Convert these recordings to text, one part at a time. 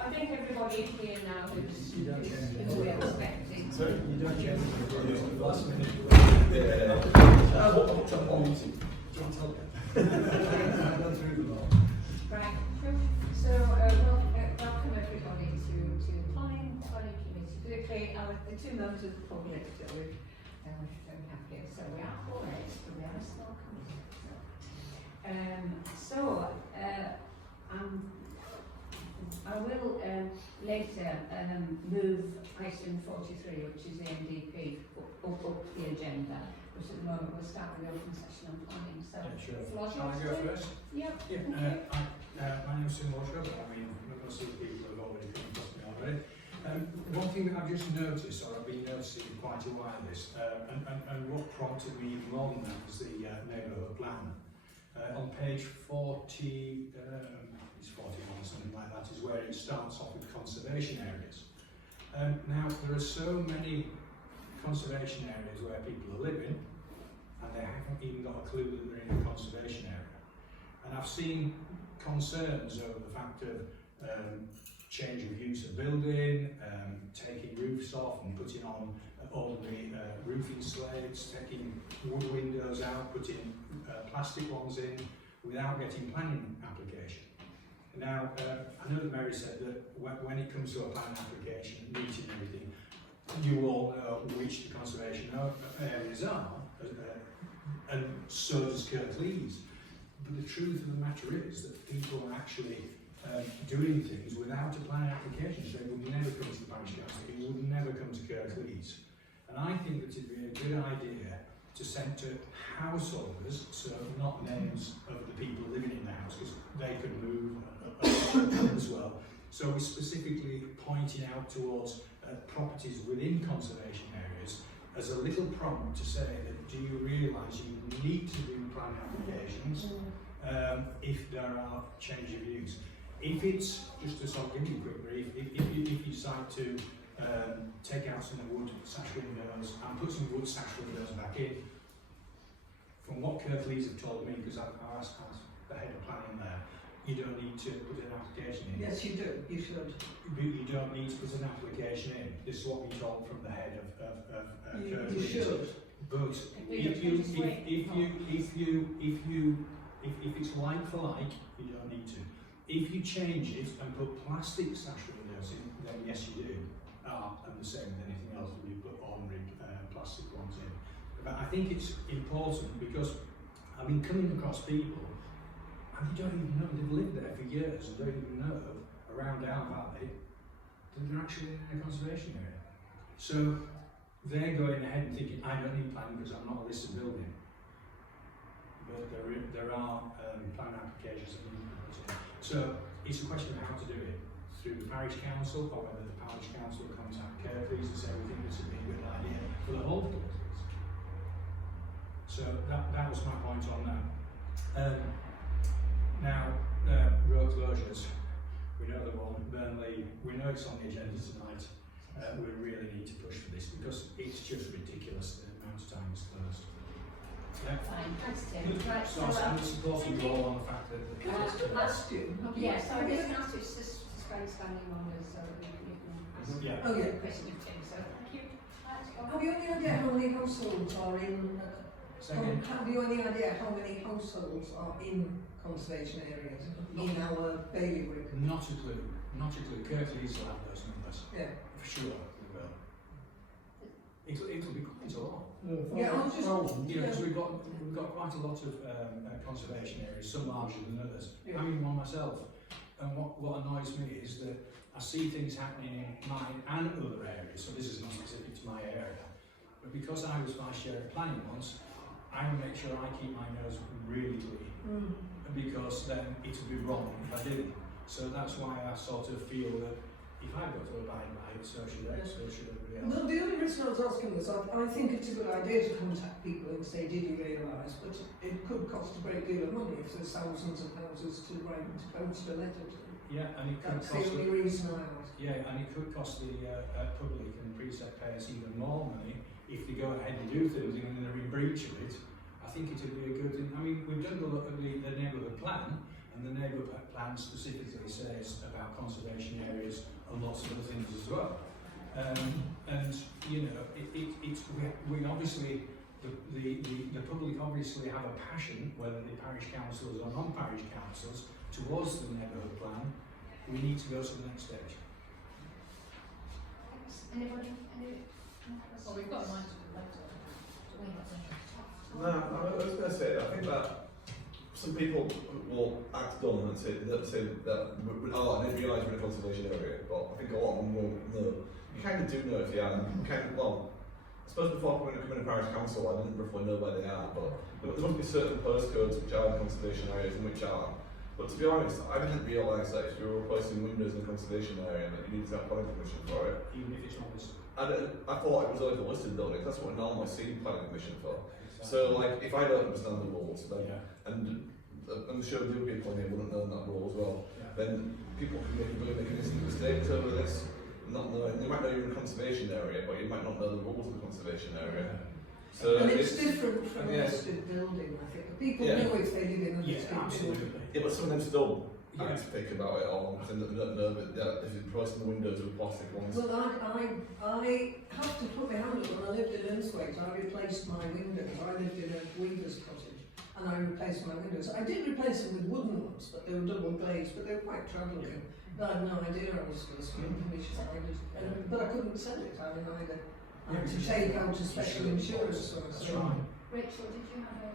I think everybody here now who's we expecting. So you don't change the last minute. Right. So welcome everybody to planning committee. Okay, the two members of the public that we don't have here. So we are 4 days, but we are a small committee. I will later move item 43, which is the NDP, up the agenda. But at the moment we'll start with the open session on planning. So, Yeah, sure. Floor Shall I go first? Yep. Yeah, my name is Sim Walsh. I mean, most of the people have already come across me already. One thing that I've just noticed, or I've been noticing quite a while, is, and what prompted me even more than that was the neighbourhood plan. On page 40, it's 41 or something like that, is where it starts off with conservation areas. Now, there are so many conservation areas where people are living, and they haven't even got a clue that they're in a conservation area. And I've seen concerns over the fact of change of use of building, taking roofs off and putting on ordinary roofing slates, taking wood windows out, putting plastic ones in without getting planning application. Now, I know that Mary said that when it comes to a planning application, meeting everything, you all know which the conservation areas are, and so does Kirklees. But the truth of the matter is that people are actually doing things without a planning application. So they would never come to the parish council, it would never come to Kirklees. And I think that it'd be a good idea to send to householders, so not names of the people living in the house, because they could move as well. So we're specifically pointing out towards properties within conservation areas as a little prompt to say that do you realise you need to do planning applications if there are change of use. If it's, just to sort of give you a quick brief, if you decide to take out some wood sash windows and put some wood sash windows back in, from what Kirklees have told me, because I've asked the head of planning there, you don't need to put an application in. Yes, you do. You should. You don't need to put an application in. This is what we told from the head of Kirklees. You should. But if it's like for like, you don't need to. If you change it and put plastic sash windows in, then yes you do. And the same with anything else when you put ordinary plastic ones in. But I think it's important because I've been coming across people and they don't even know, they've lived there for years and don't even know around our valley that they're actually in a conservation area. So they're going ahead and thinking, I don't need planning because I'm not a listed building. But there are planning applications that need to be put in. So it's a question of how to do it, through the parish council, or whether the parish council will contact Kirklees and say we think this would be a good idea for the whole of the business. So that was my point on that. Now, road closures, we know the one, Burnley, we know it's on the agenda tonight. We really need to push for this because it's just ridiculous the amount of time it's closed. Yeah. Fine, thanks Tim. Right, So I'm supporting you all on the fact that Can I ask you? yes, I was going to ask you to suspend standing orders so that you can ask Yeah. Oh, yeah. the question of Tim. So thank you. Right, Have you any idea how many households are in? Second. Have you any idea how many households are in conservation areas in our bailiwick? Not a clue. Not a clue. Kirklees will have those numbers. Yeah. For sure, we will. It'll be quite a lot. Yeah, I'm just. You know, because we've got quite a lot of conservation areas, some larger than others. Yeah. I mean one myself. And what annoys me is that I see things happening in mine and other areas. So this is not specific to my area. But because I was vice chair of planning once, I will make sure I keep my nose really clean. Because then it would be wrong if I didn't. So that's why I sort of feel that if I've got to abide by it, so should everybody else. No, the only reason I was asking this, I think it's a good idea to contact people and say, did you realise? But it could cost a great deal of money if there's thousands of houses to write to post a letter to. Yeah, and it could That's cost the only reason I asked. Yeah, and it could cost the public and preset payers even more money if they go ahead and do things and they're in breach of it. I think it would be a good thing. I mean, we've done the neighbourhood plan, and and the neighbourhood plan specifically says about conservation areas and lots of other things as well. And you know, we obviously, the public obviously have a passion, whether they're parish councillors or non-parish councillors, towards the neighbourhood plan. We need to go to the next stage. Anybody? Well, we've got a mind to do later. No, I was going to say, I think that some people will act dumb and say that I didn't realise we're in a conservation area, but I think a lot of them won't know. You kind of do know if you are. You kind of, well, I suppose before coming to parish council, I didn't roughly know where they are, but there must be certain postcodes which are in conservation areas and which aren't. But to be honest, I didn't realise that if you were replacing windows in a conservation area, that you need to have planning permission for it. Even if it's not listed. I thought it was only for listed buildings. That's what I normally see planning permission for. So, like, if I don't understand the rules, then and I'm sure the other people in here wouldn't know that rule as well, then people can make an instant mistakes over this, not knowing. You might know you're in a conservation area, but you might not know the rules of the conservation area. So and it's different from a listed building, I think. People know if they live in a listed building. Yeah, but some of them still think about it all, and they don't know that if you're replacing the windows with plastic ones. Well, I have to put my hand up. When I lived in Unswaite, I replaced my windows. I lived in a weaver's cottage, and I replaced my windows. I did replace them with wooden ones, but they were double glazed, but they were quite travelling. But I had no idea I was supposed to get permission. But I couldn't sell it. I mean, I had to take out a special insurance for That's it. right. Rachel, did you have a...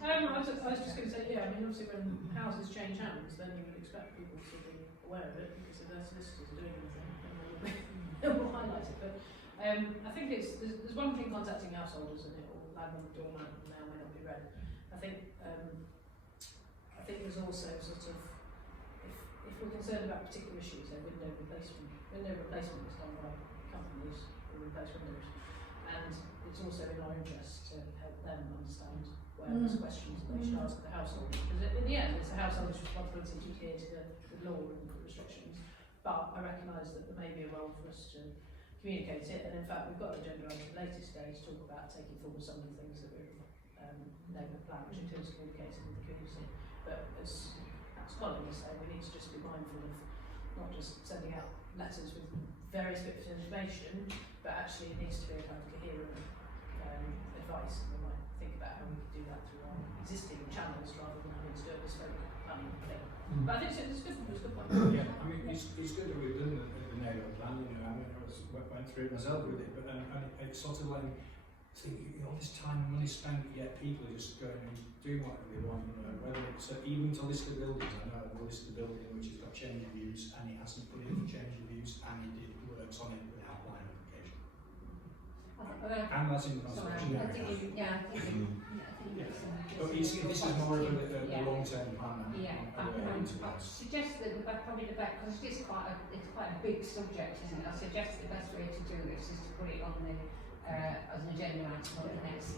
I was just going to say, yeah, I mean, obviously when houses change hands, then you would expect people to be aware of it, because if their solicitors are doing anything, then they will highlight it. But I think there's one thing contacting householders, and it will land on the doormat and now may not be read. I think there's also sort of, if we're concerned about particular issues, window replacement is done by companies who replace windows, and it's also in our interest to help them understand where there's questions that they should ask the household. Because in the end, it's the household's responsibility to adhere to the law and the restrictions. But I recognise that there may be a role for us to communicate it, and in fact we've got an agenda item later today to talk about taking forward some of the things that we're neighbourhood plan, which includes communicating with the community. But as Colin was saying, we need to just be mindful of not just sending out letters with various bits of information, but actually it needs to be a kind of coherent advice, and we might think about how we could do that through our existing channels rather than having to do a bespoke planning thing. But I think it's a good point. Yeah, I mean, it's good that we've done the neighbourhood plan, you know, I mean, went through it myself with it, but and it's sort of like, thinking, all this time and money spent, yet people are just going and doing whatever they want, you know, whether it's, even to list the buildings, I know the list of building which has got change of use, and it hasn't put in for change of use, and it works on it without line application. And that's in the conservation area. But this is more of a long-term plan. I suggest that probably the best, because it's quite a big subject, isn't it? I suggest the best way to do this is to put it on the as an agenda item at the next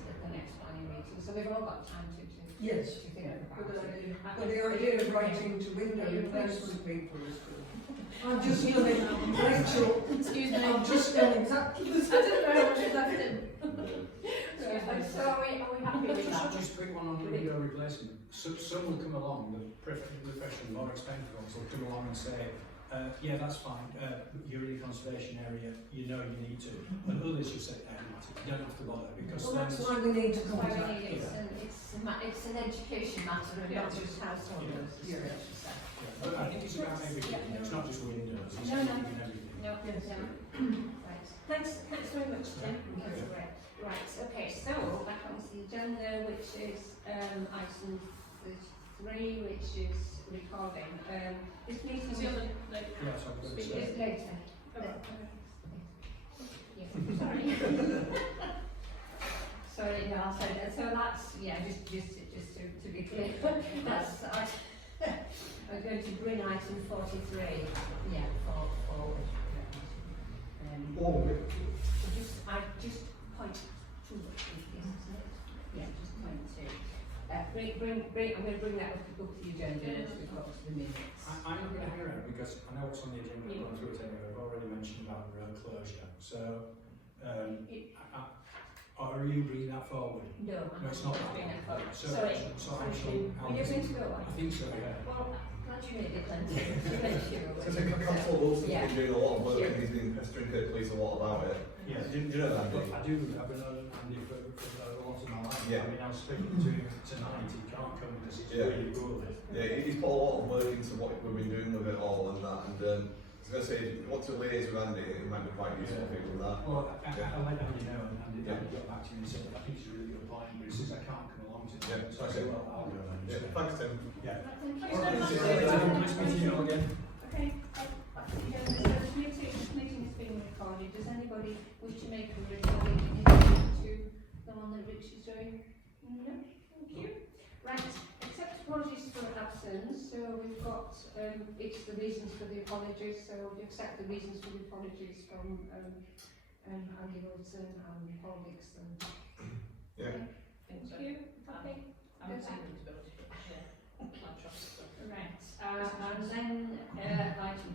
planning meeting. So we've all got time to think about it. But the idea of writing to window replacement people is good. I'm just going, Rachel, Excuse me. I'm just going exactly the I didn't know how much is left in. So are we happy with that? Just quick one on the window replacement. Some will come along, the professional more expensive ones will come along and say, yeah, that's fine, you're in a conservation area, you know you need to. And others will say, you don't have to bother, because well, that's why we need to That's why we contact. need it. It's an education matter and not just householders. But I think it's about everything, it's not just windows, it's No. everything and everything. No, right. Thanks very much, Tim. That's great. Right, okay, so back onto the agenda, which is item 3, which is recording. This meeting Is the other lady? Yes, I've got to is say. later. Yeah, sorry. Sorry, no, I'll say that. So that's, just to be clear, that's, I'm going to bring item 43, forward. I just point to it, isn't it? Yeah, just point to. I'm going to bring that up to the agenda as we got to the minutes. I'm not going to hear it because I know what's on the agenda, I've gone through it anyway, I've already mentioned about road closure. So, I are you bringing that forward? No, No, it's not that been one. a vote. So, Sorry. so Are actually, you going to go on? I think so, yeah. Well, glad you made it then. You mentioned So I think Councillor Wilson's Yeah. been doing a lot of work and he's been pestering the police a lot about it. Yeah. Do you know that, Andy? I do, I've been on Andy for a lot of my life. Yeah. I mean, I was speaking to him tonight, he can't come because he's Yeah. really poorly. Yeah, he's put a lot of work into what we've been doing with it all and that. And I was going to say, if you want to liaise with Andy, it might be quite useful for you with that. Well, I let Andy know, and Andy Yeah. got back to me and said, I think it's a really good point, but he says I can't come along to it. Yeah, So I okay. said, well, I'll go then. Yeah, thanks Tim. Yeah. Thank you. Thanks very much. Nice meeting you all again. Okay, so this meeting is being recorded. Does anybody wish to make a recording in addition to the one that Rich is doing? No, thank you. Right, accept apologies for absence. So we've got, it's the reasons for the apologies. So we accept the reasons for the apologies from Andy Wilson and Paul Dixon. Yeah. Think so. Thank you. Okay. I haven't seen them to be honest, but yeah, I trust them. Right, and then item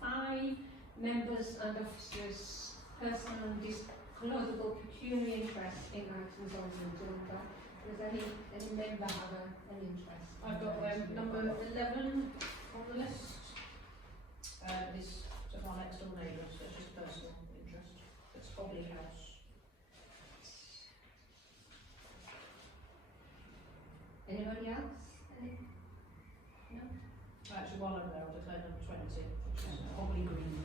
35, members and officers' personal and disclosable pecuniary interest in items on the agenda. Does any member have an interest? I've got number 11 on the list. This is our next door neighbour, so it's just personal interest. It's Hobley House. Anybody else? Any? No? Actually, while I'm there, I'll declare number 20, which is Hobley Green.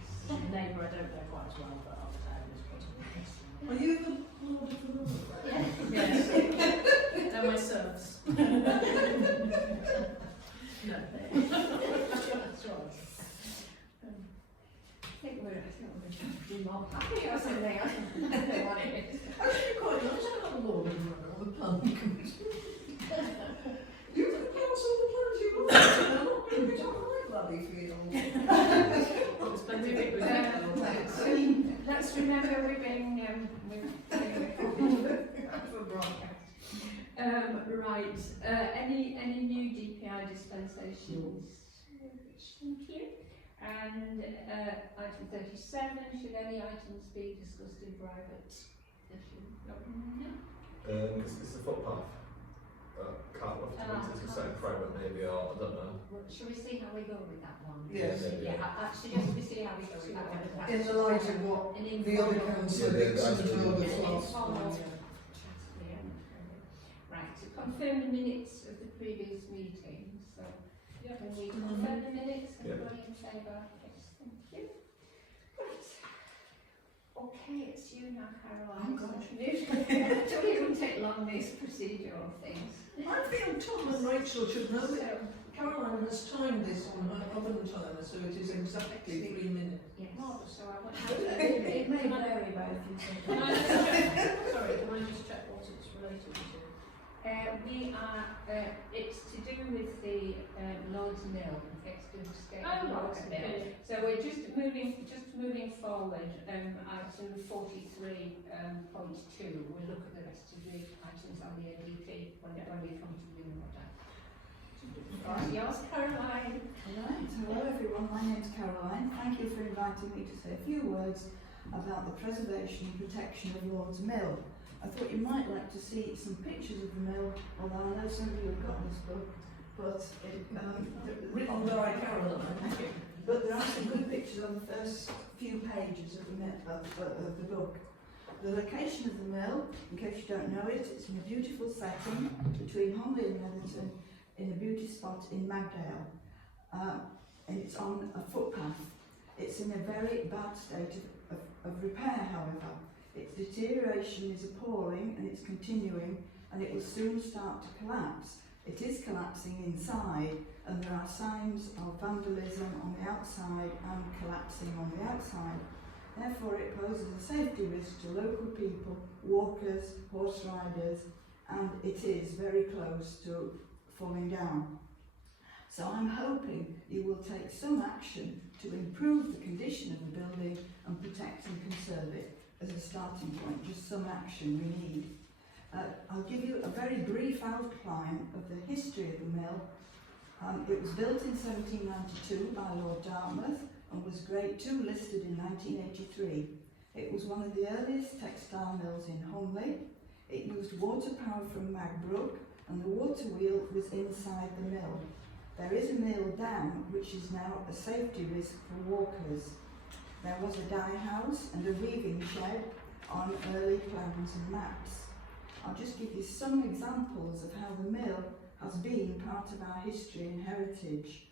It's a neighbour I don't know quite as well, but I'll declare this personal interest. Are you the Lord of the Rubber? Yeah. Yes. They're my serfs. No. That's right. I think we're be more happy or something. I don't know what it is. Actually, quite nice to have a Lord of the Rubber on the planning commission. You can cancel the plans you want. I'm not going to be talking bloody field. There's plenty of people who think Let's remember we're being recorded for broadcast. Right, any new DPI dispensations? Thank you. And item 37, should any items be discussed in private session? No. It's the footpath. Can't have to be set in private maybe, or I don't know. Well, shall we see how we go with that one? Yes. Yeah, I suggest we see how we go with that one. In the light of what An the other informal- councillor Yeah, Dixon the told us An last informal night. chat at the end. Right, to confirm the minutes of the previous meeting, so can we confirm the minutes? Yeah. Everybody in favour? Yes, thank you. Right. Okay, it's you now, Caroline. Oh, gosh. I told you it wouldn't take long, these procedural things. I feel Tom and Rachel should know that So, Caroline has timed this on her oven timer, so it is exactly 3 minutes. yes, so I want It may vary by a few seconds. Can I just check, sorry, can I just check what it's related to? we are, it's to do with the Lord's Mill, Exton State Oh, Lord's right, Mill. okay. So we're just moving forward, item 43.2, we'll look at the rest of the items on the ADP when we come to the order. Right, yours, Caroline. Right, hello everyone, my name's Caroline. Thank you for inviting me to say a few words about the preservation and protection of Lord's Mill. I thought you might like to see some pictures of the mill, although I know some of you have got this book, but Written by Caroline. but there are some good pictures on the first few pages of the book. The location of the mill, in case you don't know it, it's in a beautiful setting between Homley and Leatherton, in a beauty spot in Magdale, and it's on a footpath. It's in a very bad state of repair, however. Its deterioration is appalling and it's continuing, and it will soon start to collapse. It is collapsing inside, and there are signs of vandalism on the outside and collapsing on the outside. Therefore, it poses a safety risk to local people, walkers, horse riders, and it is very close to falling down. So I'm hoping you will take some action to improve the condition of the building and protect and conserve it as a starting point, just some action we need. I'll give you a very brief outline of the history of the mill. It was built in 1792 by Lord Dartmouth and was Grade 2 listed in 1983. It was one of the earliest textile mills in Humley. It used water power from Magbrook, and the water wheel was inside the mill. There is a mill dam which is now a safety risk for walkers. There was a dye house and a weaving shed on early plans and maps. I'll just give you some examples of how the mill has been part of our history and heritage.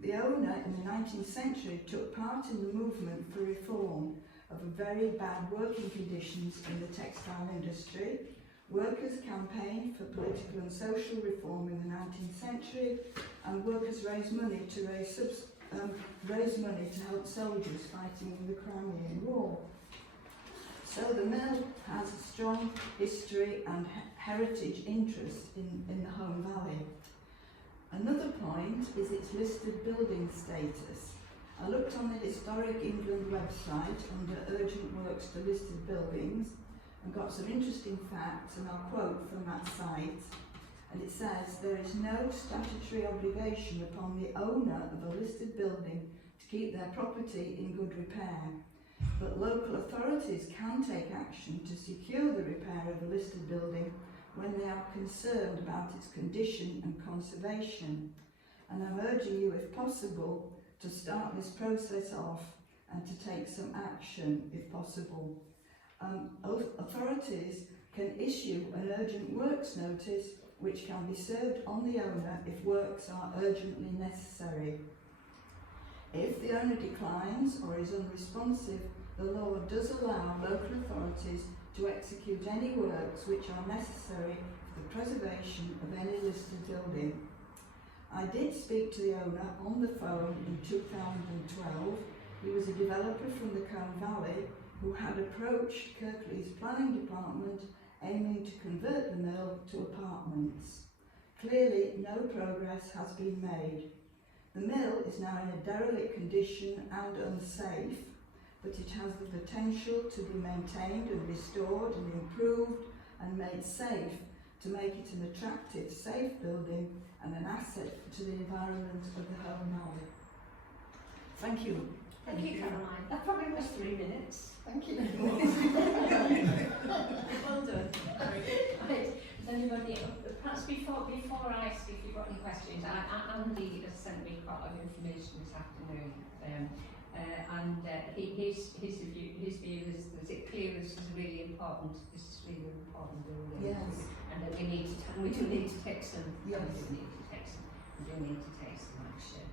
The owner in the 19th century took part in the movement for reform of very bad working conditions in the textile industry. Workers campaigned for political and social reform in the 19th century, and workers raised money to help soldiers fighting in the Crimean War. So the mill has a strong history and heritage interest in the Home Valley. Another point is its listed building status. I looked on the Historic England website under urgent works to listed buildings and got some interesting facts, and I'll quote from that site. And it says, there is no statutory obligation upon the owner of a listed building to keep their property in good repair, but local authorities can take action to secure the repair of a listed building when they are concerned about its condition and conservation. And I'm urging you, if possible, to start this process off and to take some action, if possible. Authorities can issue an urgent works notice which can be served on the owner if works are urgently necessary. If the owner declines or is unresponsive, the law does allow local authorities to execute any works which are necessary for the preservation of any listed building. I did speak to the owner on the phone in 2012. He was a developer from the Colne Valley who had approached Kirklees Planning Department aiming to convert the mill to apartments. Clearly, no progress has been made. The mill is now in a derelict condition and unsafe, but it has the potential to be maintained and restored and improved and made safe to make it an attractive, safe building and an asset to the environment of the Home Valley. Thank you. Thank you, Caroline. That probably was 3 minutes. Thank you. Well done. Right. Does anybody, perhaps before I ask if you've got any questions, Andy has sent me quite a lot of information this afternoon, his view is it clear this is really important. This is really important building. Yes. And that we do need to take some. Yes. We do need to take some action.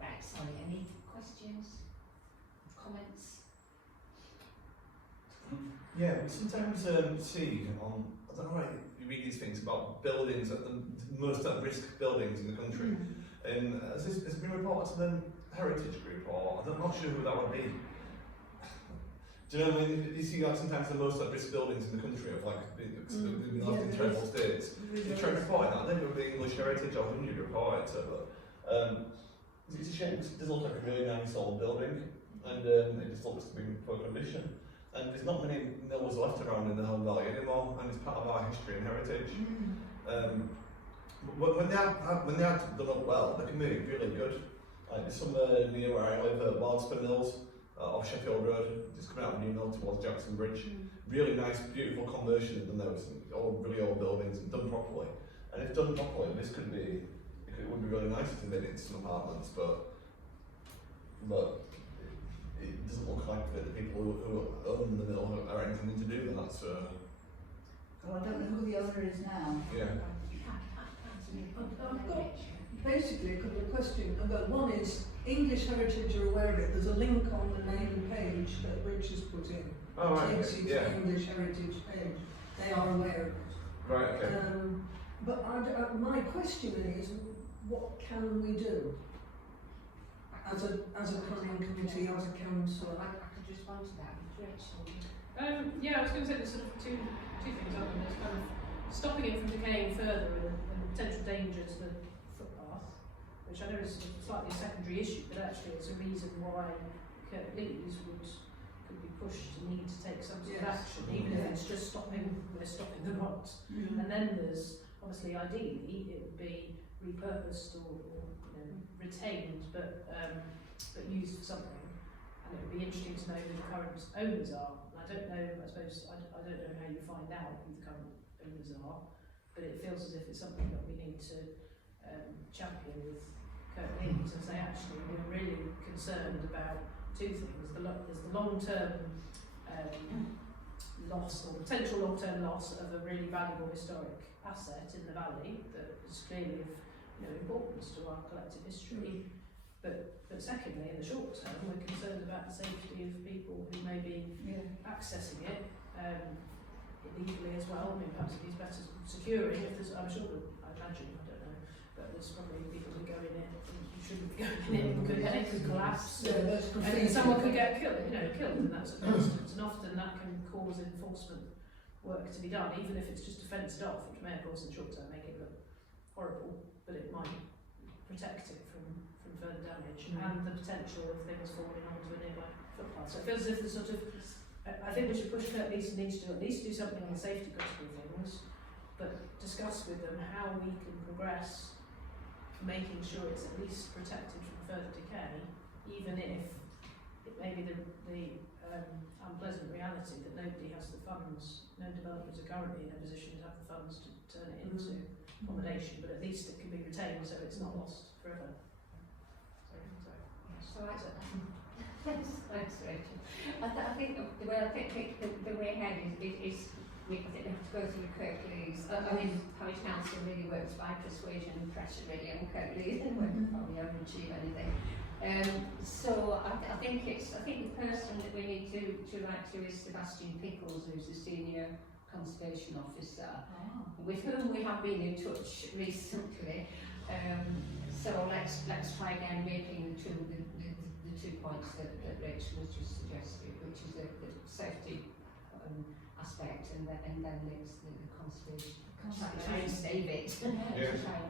Right. Sorry. Any questions? Comments? Yeah, we sometimes see on, I don't know, you read these things about buildings, the most at-risk buildings in the country, and has this been reported to the Heritage Group, or I'm not sure who that would be. Do you know what I mean? You see like sometimes the most at-risk buildings in the country of like, they've been left in terrible states. You try to report that, I think it would be English Heritage or who you'd report it to, but it's a shame because it does look like a really nice old building, and it just looks to be in poor condition. And there's not many mills left around in the Home Valley anymore, and it's part of our history and heritage. When they are done up well, they can be really good. Like there's somewhere near where I live at Wildspur Mills, off Sheffield Road, just coming out of New Mill towards Jackson Bridge. Really nice, beautiful conversion of the mills, all really old buildings, and done properly. And if done properly, this could be, it would be really nice to made it into some apartments, but it doesn't look like the people who own the mill are anything to do with that, so. Well, I don't know who the owner is now. Yeah. I've got basically a couple of questions. One is, English Heritage are aware of it. There's a link on the main page that Rich has put in. Oh, right, Takes you to yeah. the English Heritage page. They are aware of it. Right, okay. But my question is, what can we do? As a planning committee, as a council. I could respond to that. Rich. Yeah, I was going to say there's sort of two things, aren't there? There's kind of stopping it from decaying further and potential danger to the footpath, which I know is slightly a secondary issue, but actually it's a reason why Kirklees could be pushed to need to take some sort of action, even if it's just stopping the rot. And then there's obviously ideally it would be repurposed or retained, but used for something. And it would be interesting to know who the current owners are. don't know, I suppose, I don't know how you find out who the current owners are, but it feels as if it's something that we need to champion with Kirklees and say, actually, we're really concerned about two things. There's the long-term loss, or potential long-term loss of a really valuable historic asset in the valley that is clearly of importance to our collective history. But secondly, in the short term, we're concerned about the safety of people who may be accessing it illegally as well. I mean, perhaps it is better securing. If there's, I'm sure that, I imagine, I don't know, but there's probably people who go in it and you shouldn't be going in it, and it could collapse. And someone could get killed, and that's a instance. And often that can cause enforcement work to be done, even if it's just fenced off, which may, of course, in short term make it look horrible, but it might protect it from further damage and the potential of things falling onto a nearby footpath. So it feels as if the sort of, I think we should push Kirklees needs to at least do something on the safety critical things, but discuss with them how we can progress making sure it's at least protected from further decay, even if it may be the unpleasant reality that nobody has the funds, no developers are currently in a position to have the funds to turn it into accommodation, but at least it can be retained so it's not lost forever. Thanks, Rachel. I think the way ahead is we have to go through Kirklees. I mean, Parish Council really works by persuasion and pressure really on Kirklees, and we probably haven't achieved anything. So I think the person that we need to write to is Sebastian Pickles, who's the senior conservation officer, with whom we have been in touch recently. So let's try again making the two points that Rachel has just suggested, which is the safety aspect and then the conservation. Try and save it.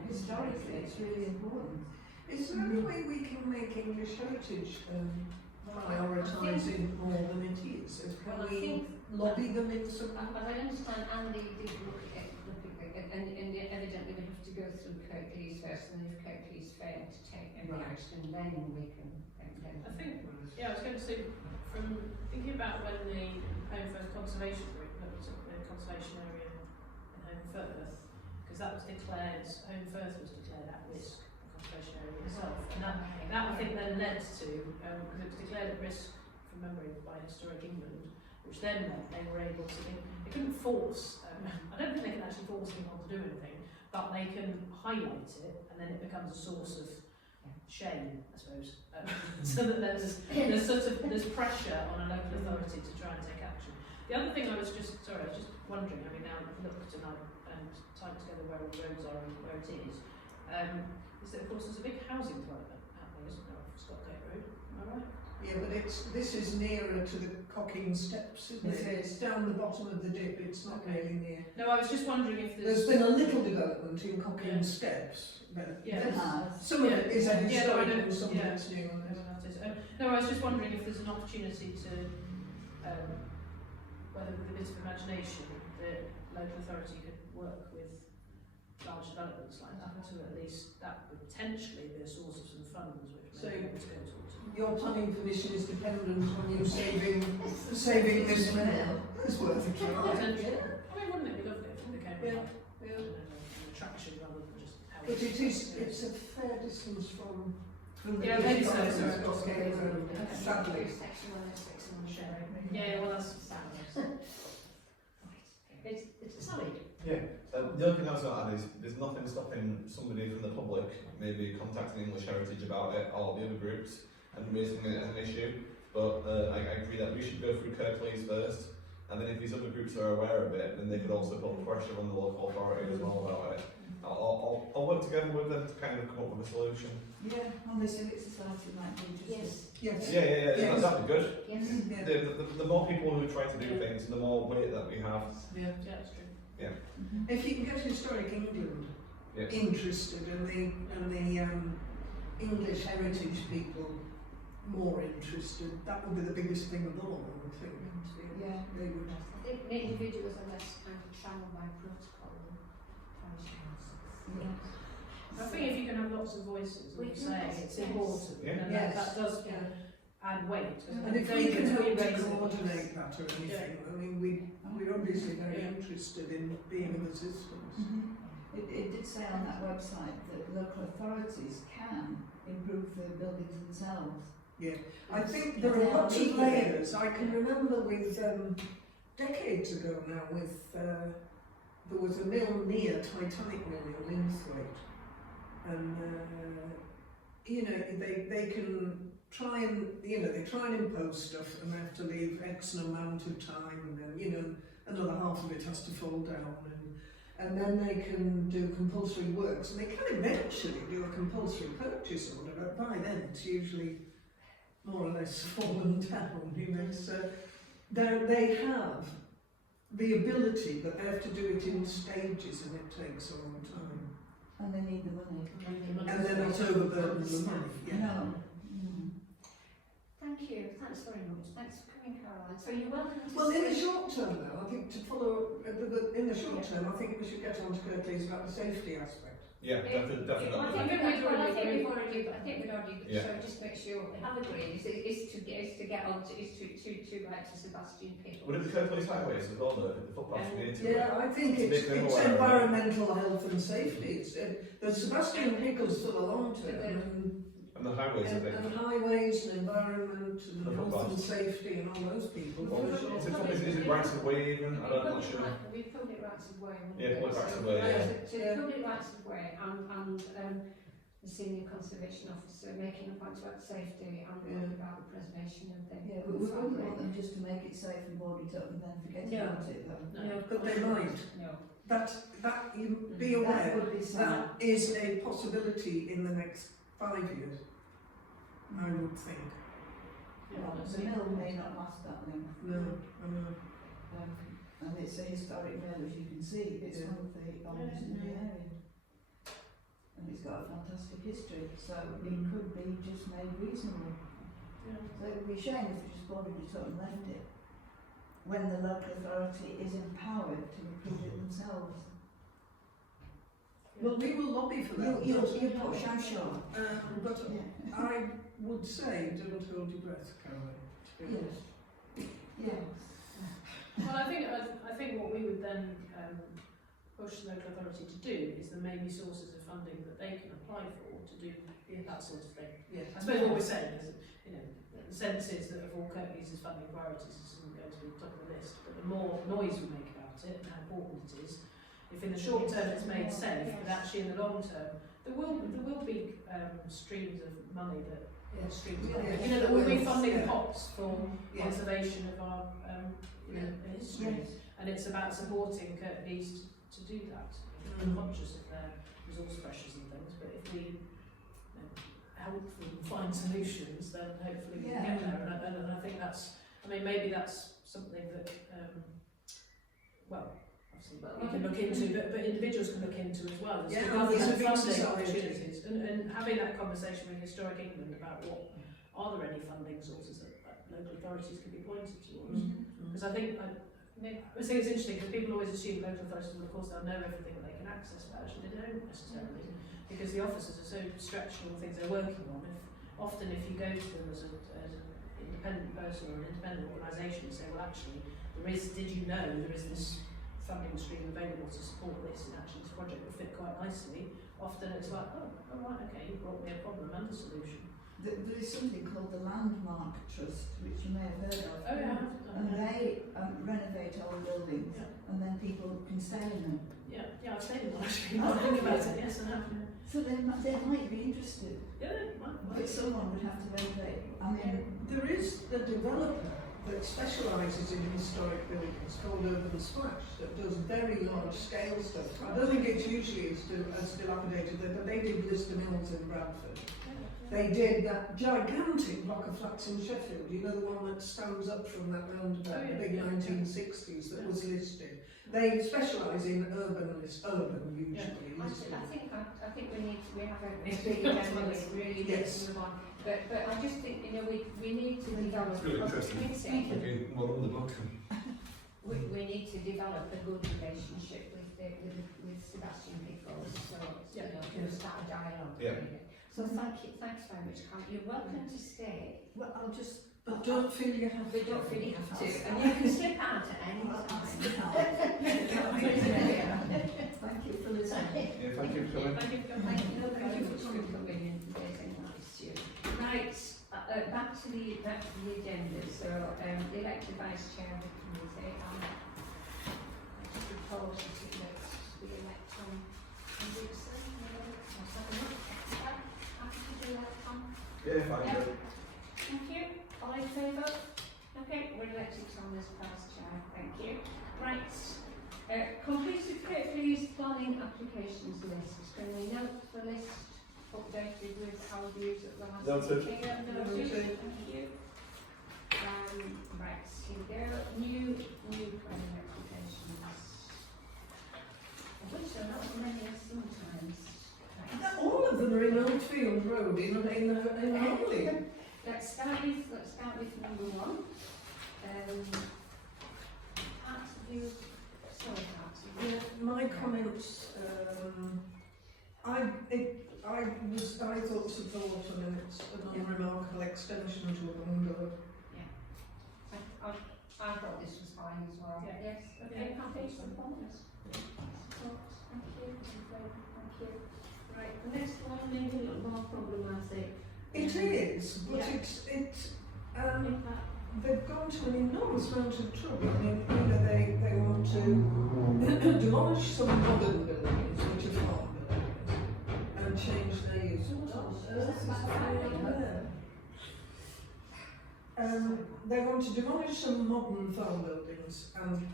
Historically, it's really important. Is there any way we can make English heritage prioritising more than it is? Can we lobby them in some? But I understand Andy did look at and evidently we have to go through Kirklees first, and if Kirklees fail to take any action, then we can. I think, I was going to say, from thinking about when the Home Firth Conservation Group looked at the conservation area in Home Firth, because that was declared, Home Firth was declared at risk, the conservation area itself, and that I think then led to, because it was declared at risk from memory by Historic England, which then meant they were able to, they couldn't force, I don't think they can actually force anyone to do anything, but they can highlight it, and then it becomes a source of shame, I suppose. So that there's pressure on a local authority to try and take action. The other thing I was just wondering, I mean, now I've looked and tied together where all the roads are and where it is that of course there's a big housing development out there, isn't there, off Stockgate Road, am I right? Yeah, but this is nearer to the Cocking Steps, isn't it? It's down the bottom of the dip, it's not really near. No, I was just wondering if There's been a little development in Cocking Steps, but some of it is a historic and some of it's new. No, I was just wondering if there's an opportunity to, whether with a bit of imagination, the local authority could work with large developments like that to at least that would potentially be a source of some funds which may be able to go towards it. Your planning permission is dependent on you saving this mill. It's worth a try. Potentially. I mean, wouldn't it be lovely if it became Yeah. an attraction rather than just how But it's a fair distance from the maybe so, Stockgate sorry. Road, sadly. Section 106 and sharing. Yeah, well that's It's solid. The other thing I was going to add is there's nothing stopping somebody from the public maybe contacting English Heritage about it or the other groups and raising it as an issue. But I agree that we should go through Kirklees first, and then if these other groups are aware of it, then they could also put pressure on the local authority as well about it. I'll work together with them to kind of come up with a solution. Yeah, on the Civic Society might be interested. Yes. Yeah, that'd be good. Yes. The more people who try to do things, the more weight that we have. Yeah. that's true. If you can get Historic England interested and the English heritage people more interested, that would be the biggest thing of all, I would think. Yeah. They would. I think the individuals are less kind of trammeled by protocol than parish councils. I think if you can have lots of voices We all can, saying it's yes. important, Yeah. then Yes. that does Yeah. add weight. And if we can help to coordinate that or anything, I mean, we're obviously very Yeah. interested in being of assistance. It did say on that website that local authorities can improve the buildings themselves. I think there are lots of layers. I can remember with, decades ago now, with, there was a mill near Titanic Mill in Linthwaite. And, you know, they can try and, you know, they try and impose stuff and they have to leave X amount of time and then, you know, another half of it has to fall down and then they can do compulsory works and they can eventually do a compulsory purchase order, but by then it's usually more or less fallen down, you know, so they have the ability, but they have to do it in stages and it takes a long time. And they need the money. And they're not overburdened with money. No. Thank you, thanks very much, thanks for coming, Caroline. So you're welcome to Well, in the stay. short term though, I think to follow, in the short term, I think we should get on to Kirklees about the safety aspect. Yeah, definitely. Well, I think we've already, Yeah. so just make sure we have agreed, is to get on to, write to Sebastian Pickles. Would it be Kirklees Highways as well, the footpaths from the integrate? Yeah, I think it's environmental health and safety. It's, the Sebastian Pickles for the long term And the highways, I think. and highways and environment and The health and footpaths. safety and all those people. Well, for sure. is it rights of way even? I'm not sure. We public rights of way. wouldn't Yeah, we? public rights of So, way, yeah. So Yeah. public rights of way and the senior conservation officer making a point about safety and Yeah. about the preservation of the. Yeah, but we wouldn't want them just to make it safe and board it up and then forget No. about it though. No, But they might. No. That you be That aware would be sad. that is a possibility in the next 5 years, I would think. Well, the mill may not last that long. No, I know. And it's a historic mill, as you can see. It's Yeah. one of the oldest in the area. And it's got a fantastic history, so it could be just made reasonable. So it would be a shame if we just boarded it up and left it, when the local authority is empowered to improve it themselves. Well, we will lobby for that. You push, I'm sure. But Yeah. I would say, don't hold your breath, Caroline. to be honest. Yes. Well, I think what we would then push the local authority to do is there may be sources of funding that they can apply for to do that sort of thing. Yes. I suppose what we're saying is, you know, the sense is that of all Kirklees' funding priorities, this isn't going to be top of the list, but the more noise we make about it and how important it is, if in the short term it's made safe, but actually in the long term, there will be streams of money that streams of money. Yeah. You know, there will be Yeah. funding pots for Yeah. conservation of our history, Yes. and it's about supporting Kirklees to do that. I'm conscious of their resource pressures and things, but if we help them find solutions, then hopefully we can get there. And I think that's, I mean, maybe that's something that, well, obviously we can look into, but individuals can look into as well. As Yeah, to government civic funding society. opportunities, and having that conversation with Historic England about what are there any funding sources that local authorities can be pointed towards. Because I think it's interesting because people always assume local authorities will, of course, they'll know everything that they can access, but actually they don't necessarily, because the officers are so stretched on the things they're working on. Often if you go to them as an independent person or an independent organisation and say, well, actually, did you know there is this funding stream available to support this, and actually this project will fit quite nicely, often it's like, oh right, okay, you brought me a problem and a solution. There is something called the Landmark Trust, which you may have heard of. Oh yeah, And they renovate old buildings, Yeah. and then people can stay in them. yeah, I've stayed in one actually. I think about it, yes, I have. So they might be interested, Yeah, might. but someone would have to renovate. I mean, There is a developer that specialises in historic buildings called Urban Splash that does very large scale stuff. I don't think it's usually as dilapidated, but they did Lister Mills in Bradford. They did that gigantic block of flats in Sheffield, you know, the one that stands up from that roundabout, Oh, yeah. the big 1960s that was listed. They specialise in urban usually. I think we have a big agenda, we really need Yes. to move on. But I just think, you know, we need to develop It's really a interesting. committee. Okay, well, on the block. We need to develop a good relationship with Sebastian Pickles, so you know, to start a dialogue. Yeah. Really. So thanks very much, Carl. You're welcome to stay. well, I'll I'll just. But don't feel you have We to. don't really have to, and you can slip out at any time. Thank you for listening. Yeah, thank you for coming. Thank you for coming. Thank you for coming and getting that issue. Right, back to the agenda. So, the elected vice chair of the committee, I propose that we elect Tom Dixon. Happy to do that, Tom? Yeah, fine. Yeah. good. Thank you. All in favour? Okay, we're elected Tom as vice chair. Thank you. Right. Completed please planning applications list. Can we note the list updated with our views at the last Noted. meeting? Noted. Thank you. Right, here we go. New planning applications. Of which there are not many as sometimes. Right. All of them are in Oldfield Road in Hockley. Let's start with number one. Parksview, sorry, Parksview. Yeah, my comments, I thought support, I mean, it's an unremarkable extension to a bungalow. I thought this was fine as well. Yeah. Yes, okay, Yeah. happy support. Support, thank you, in favour, thank you. Right, the next one maybe a little more problematic. It is, but Yeah. they've gone to an enormous amount of trouble. I mean, they want to demolish some modern buildings, which are farm buildings, and change their use. What on earth is going on there? They want to demolish some modern farm buildings and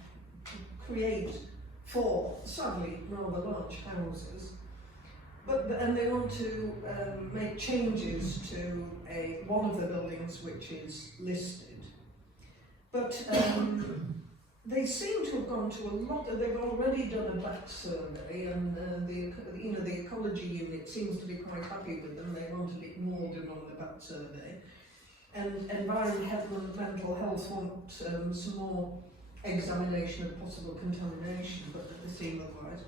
create 4, sadly, rather large houses. And they want to make changes to one of the buildings which is listed. But they seem to have gone to a lot of, they've already done a bat survey, and the ecology unit seems to be quite happy with them. They wanted it more than on the bat survey. And environmental health want some more examination of possible contamination, but they seem otherwise.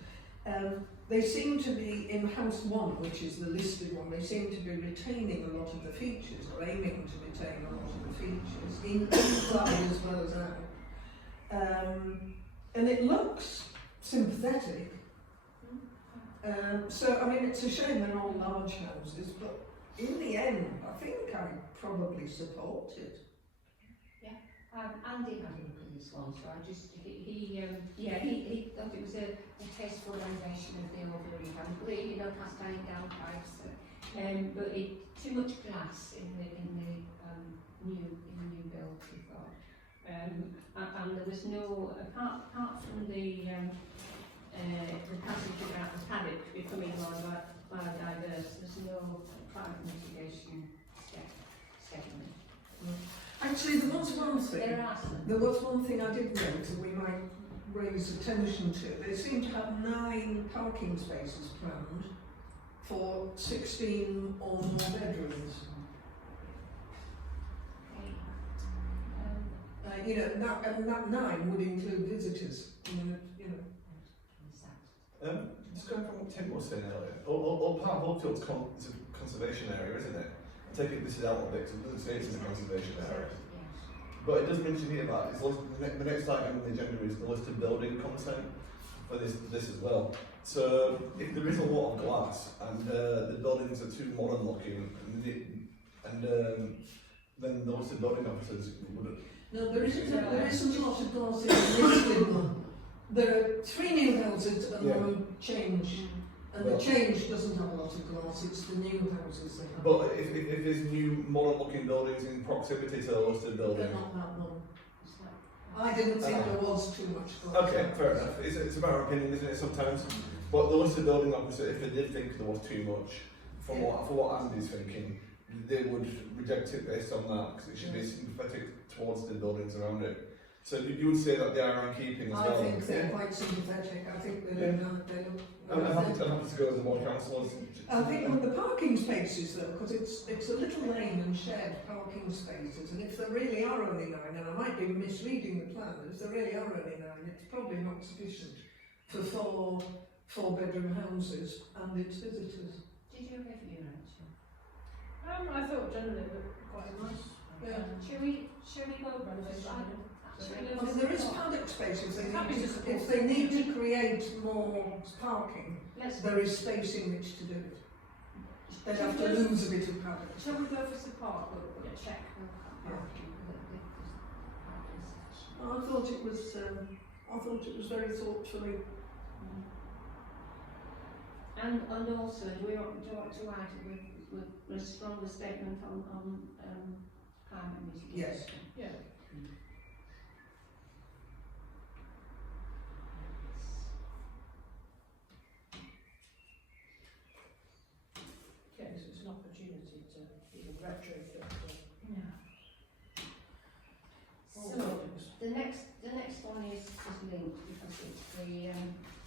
They seem to be, in House 1, which is the listed one, they seem to be retaining a lot of the features, or aiming to retain a lot of the features, inside as well as out. And it looks sympathetic. So, I mean, it's a shame they're all large houses, but in the end, I think I probably support it. Andy had a look at this one, so I just, he thought it was a tasteful renovation of the overlay family, cast iron down pipes, but too much glass in the new build, he thought. And there was no, apart from the passage about the paddock becoming more biodiverse, there's no climate mitigation step in it. Actually, there was one thing. There are some. There was one thing I did note that we might raise attention to. They seem to have 9 parking spaces planned for 16 or more bedrooms. That 9 would include visitors. Just going from what Tim was saying earlier, all part of Oldfield's is a conservation area, isn't it? I take it this is out of it, so it doesn't say it's a conservation area. But it does mention here that it's the next item on the agenda is the list of building content for this as well. So if there is a lot of glass and the buildings are too modern looking, then the list of building officers wouldn't. No, there isn't a lot of glass in the listed one. There are 3 new houses and 1 change. And the change doesn't have a lot of glass, it's the new houses that have. But if there's new modern looking buildings in proximity to the listed building. They're not that long. I didn't think there was too much glass. Okay, fair enough. It's about opinion, isn't it, sometimes? But the listed building officer, if they did think there was too much, for what Andy's thinking, they would reject it based on that, because it should be sympathetic towards the buildings around it. So you would say that they are in keeping as well? I think they're quite sympathetic. I think they look. I'm happy to go as the ward councillors. I think with the parking spaces though, because it's a little lane and shared parking spaces, and if there really are only 9, and I might be misreading the plan, but if there really are only 9, it's probably not sufficient for 4 bedroom houses and its visitors. Did you have a view, Rachel? I thought generally it looked quite nice. Yeah. beneficial. I mean, there is paddock space Happy to support if they need to create more parking, Let's, there is space in which to do it. They'd have to lose a bit of paddock. shall we go for support, we'll check the Yeah. parking, parking is sufficient. I thought it was very thoughtfully. And also, do you want to add with a stronger statement on climate mitigation? Yes. Yeah. Yeah, so it's an opportunity to either retrofit or Yeah. or So, buildings. the next one is linked because it's the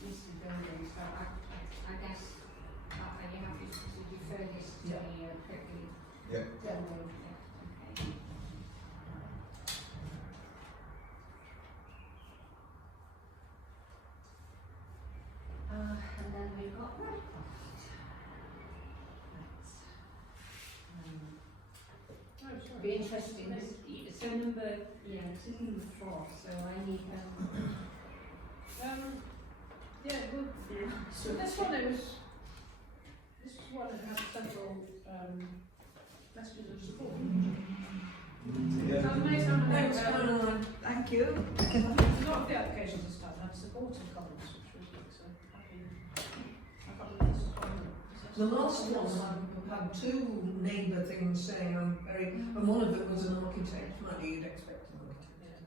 listed building, so I guess, are you happy to defer this to the quickly? Yeah. Building, yeah, okay. And then we've got Redcroft. Oh, sorry. Be interesting, so number 4, so I need, Yeah, well, so this one was one that had several messages of support. So I was amazed how many, Thanks, Caroline. Thank you. a lot of the applications this time had supportive comments, which was good, so happy. I can't remember this one. The last one had 2 neighbour things saying I'm very, and one of them was an architect. Maybe you'd expect an architect.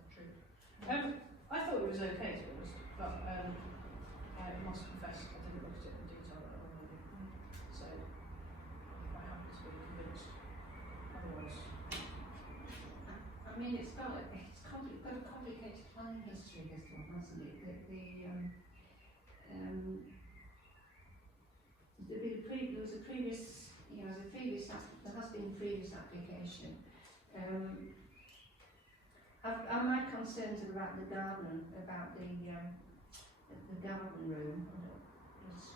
Yeah, true. I thought it was okay to be honest, but I must confess I didn't look at it in detail that long. So I'm quite happy to be convinced. Otherwise, I mean, it's got a complicated planning history, this one, hasn't it? There was a previous, there has been a previous application. Are my concerns about the garden, about the garden room? Just,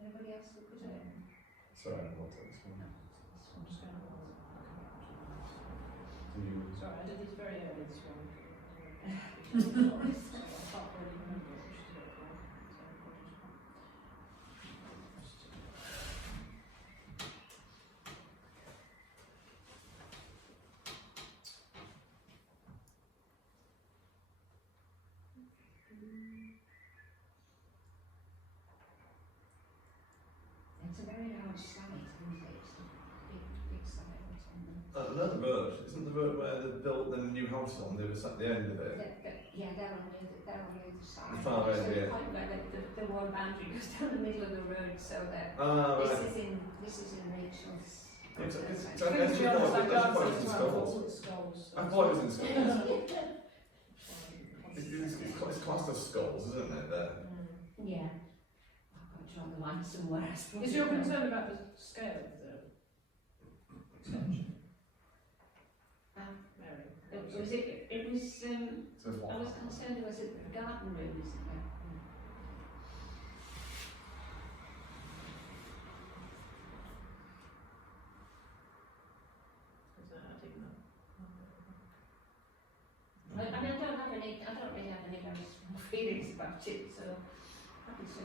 anybody else look at it? Sorry, I don't take this one. I'm just going to. Do you? Sorry, I did this very early this morning. So I can't really remember it, which is a bit wrong. So apologies. It's a very large site, isn't it? It's a big site that's on the... Another road, isn't the road where they built the new house on, they were at the end of it? Yeah, they're on the other side. The far end, So yeah. the point where the wall boundary goes down the middle of the road, so that Ah, right. this is in Rachel's. It's To actually be honest, I quite- can't it's say quite well, in it's skulls. skulls. I thought it was in skulls. It's It's classed as skulls, isn't it, there? Yeah. I've got to draw the line somewhere, I suppose. Is your concern about the scale of the extension? Mary? It was, So it's I was concerned, was it the garden room, isn't there? I think no. I mean, I don't really have any very strong feelings about it, so happy to.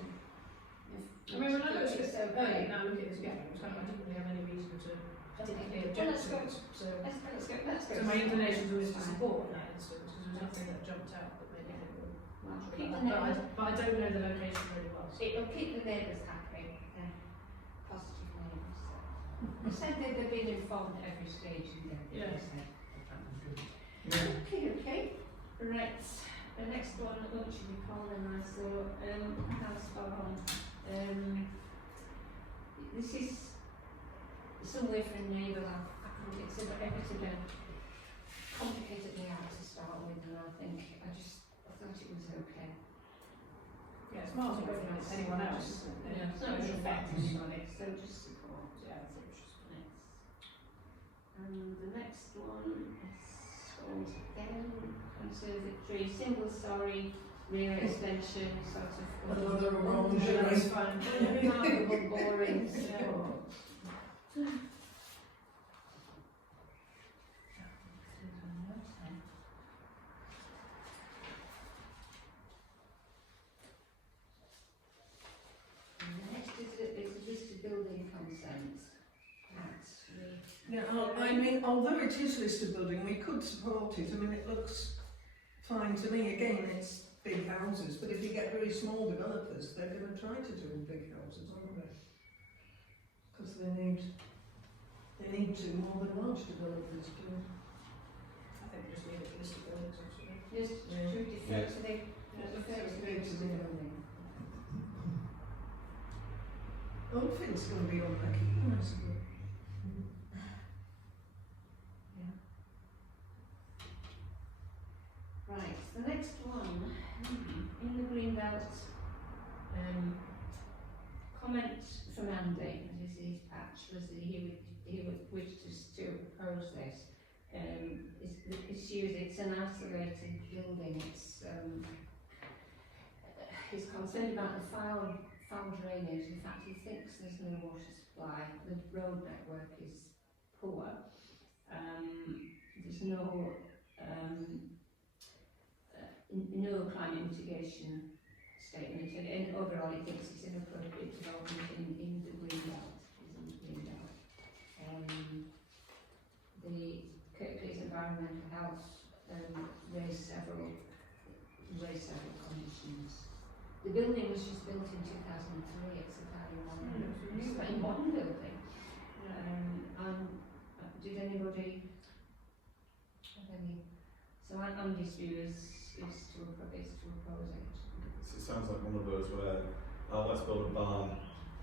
I mean, when I looked at it so earlier, now look at this again, it was kind of, I didn't really have any reason to particularly object to it. So Let's go. my inclination was to support in that instance, because there was nothing that jumped out that made me think, Well, well, keep the but I neighbours, don't know the location really well. So. it'll keep the neighbours happy, positive neighbours. They said that they've been informed at every stage in their Yeah. Okay, right, the next one, what should we call them, I saw, house farm, this is some way for a neighbour, it's a bit of a complicated layout to start with, and I thought it was okay. Yeah, it's miles away from anyone else, isn't it? Yeah, it's not Social effective factors. on it, so just support. Yeah, I think it's just And the next one is called again, conservatory, single story, rear extension, sort of. Another orange. It's fun, boring, Yeah. at the. Yeah, I mean, although it is listed building, we could support it. I mean, it looks fine to me. Again, it's big houses, but if you get very small developers, they're going to try to do big houses, aren't they? Because they need to more than large developers do. I think we just leave it to listed buildings, actually. Just Yeah. to defer to the, refer to the building. I don't think it's going to be unrecognisable. Yeah. Right, the next one, in the green belt, comment from Andy, and this is patch, was that he would wish to propose this. The issue is it's an isolated building, he's concerned about the foul drainage. In fact, he thinks there's no water supply, the road network is poor, there's no climate mitigation statement, and overall he thinks it's inappropriate development in the green belt. The Kirklees Environmental Health raised several conditions. The building was just built in 2003. It's a very modern building. Did anybody have any? So Andy's view is to oppose it. It sounds like one of those where, let's build a barn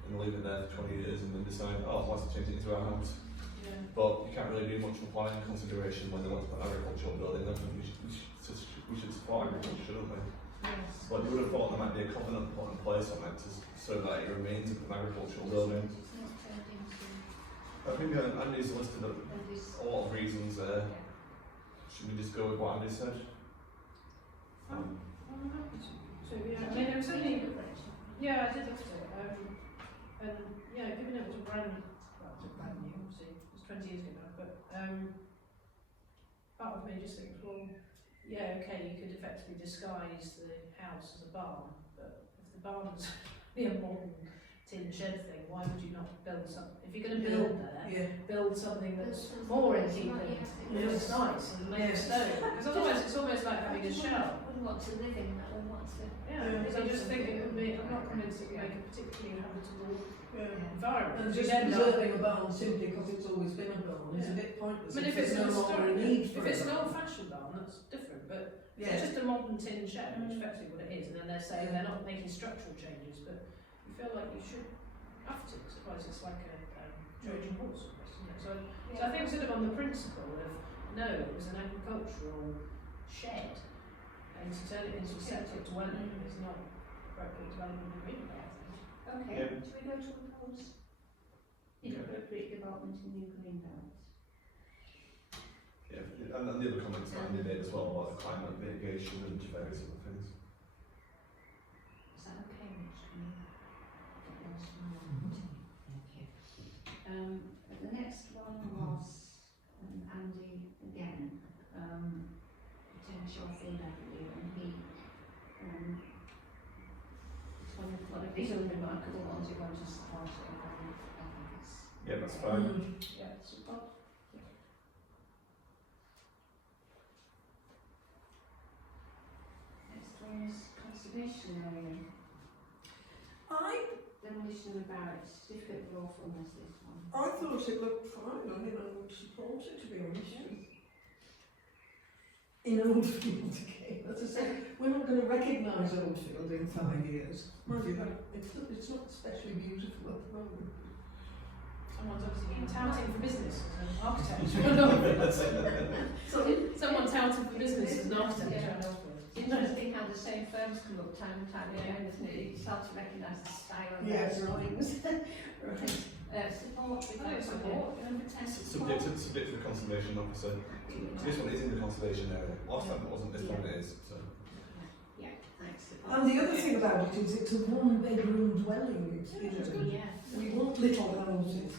and leave it there for 20 years and then decide, let's change it into a house. Yeah. But you can't really do much for planning consideration when they want to put an agricultural building. I think we should support agriculture, shouldn't we? Yes. But you would have thought there might be a covenant put in place on it so that it remains an agricultural building. It's not turned into. I think Andy's listed a lot of reasons there. Yeah. Should we just go with what Andy said? I'm happy to. So yeah, I Did mean, you it was read only, the version? yeah, I did look at it. And yeah, given it was brand new, obviously, it was 20 years ago now, but part of me just thinks, well, yeah, okay, you could effectively disguise the house as a barn, but if the barn's a modern tin shed thing, why would you not build something? If you're going to build there, Yeah. build something that's more in keeping. It's nice and make Yes. stone, because otherwise it's almost like having a shell. Wouldn't want to live in that, wouldn't want to. Yeah, because I just think it would be, I'm not convinced it would make a particularly habitable environment. And You'd just end up- preserving a barn simply because it's always been a barn is a bit pointless. I mean, if it's there's no longer a need for if it's a an barn. old-fashioned barn, that's different, but if Yeah. it's just a modern tin shed, which is effectively what it is, and then they're saying they're not making structural changes, but you feel like you should have to, because otherwise it's like a Trojan horse almost, isn't it? So I think sort of on the principle of, no, it was an agricultural shed, and to turn it into a separate dwelling is not appropriate development of green belt. Okay, Yeah. do we go to oppose inappropriate development in the green belt? Yeah, and the other comments that Andy made as well about the climate mitigation and various other things. Is that okay, Rich? Can you get those from you? Thank you. The next one was Andy again, potential field avenue, and he, it's one of these unremarkable ones you want to support it, and I think it's. Yeah, that's fine. Yeah, support. Next one is conservation area. Demolition of barracks, difficult lawfulness, this one. I thought it looked fine. I mean, I would support it, to be honest. In Oldfield again, as I say, we're not going to recognise Oldfield in 5 years. Mind you, it's not especially beautiful at the moment. Someone's obviously been touting for business as an architect. Someone touting for business as an architect. Yeah. It's interesting how the same firms come up time and time again, isn't it? You start to recognise the style of their Yes. drawings. Right. Support without support. Number 10. Subject to the conservation officer. So this one is in the conservation area. Last time it wasn't, this time it is. So. Yeah, thanks. And the other thing about it is it's a one-bedroom dwelling. It's, you know, Yeah. we want little houses.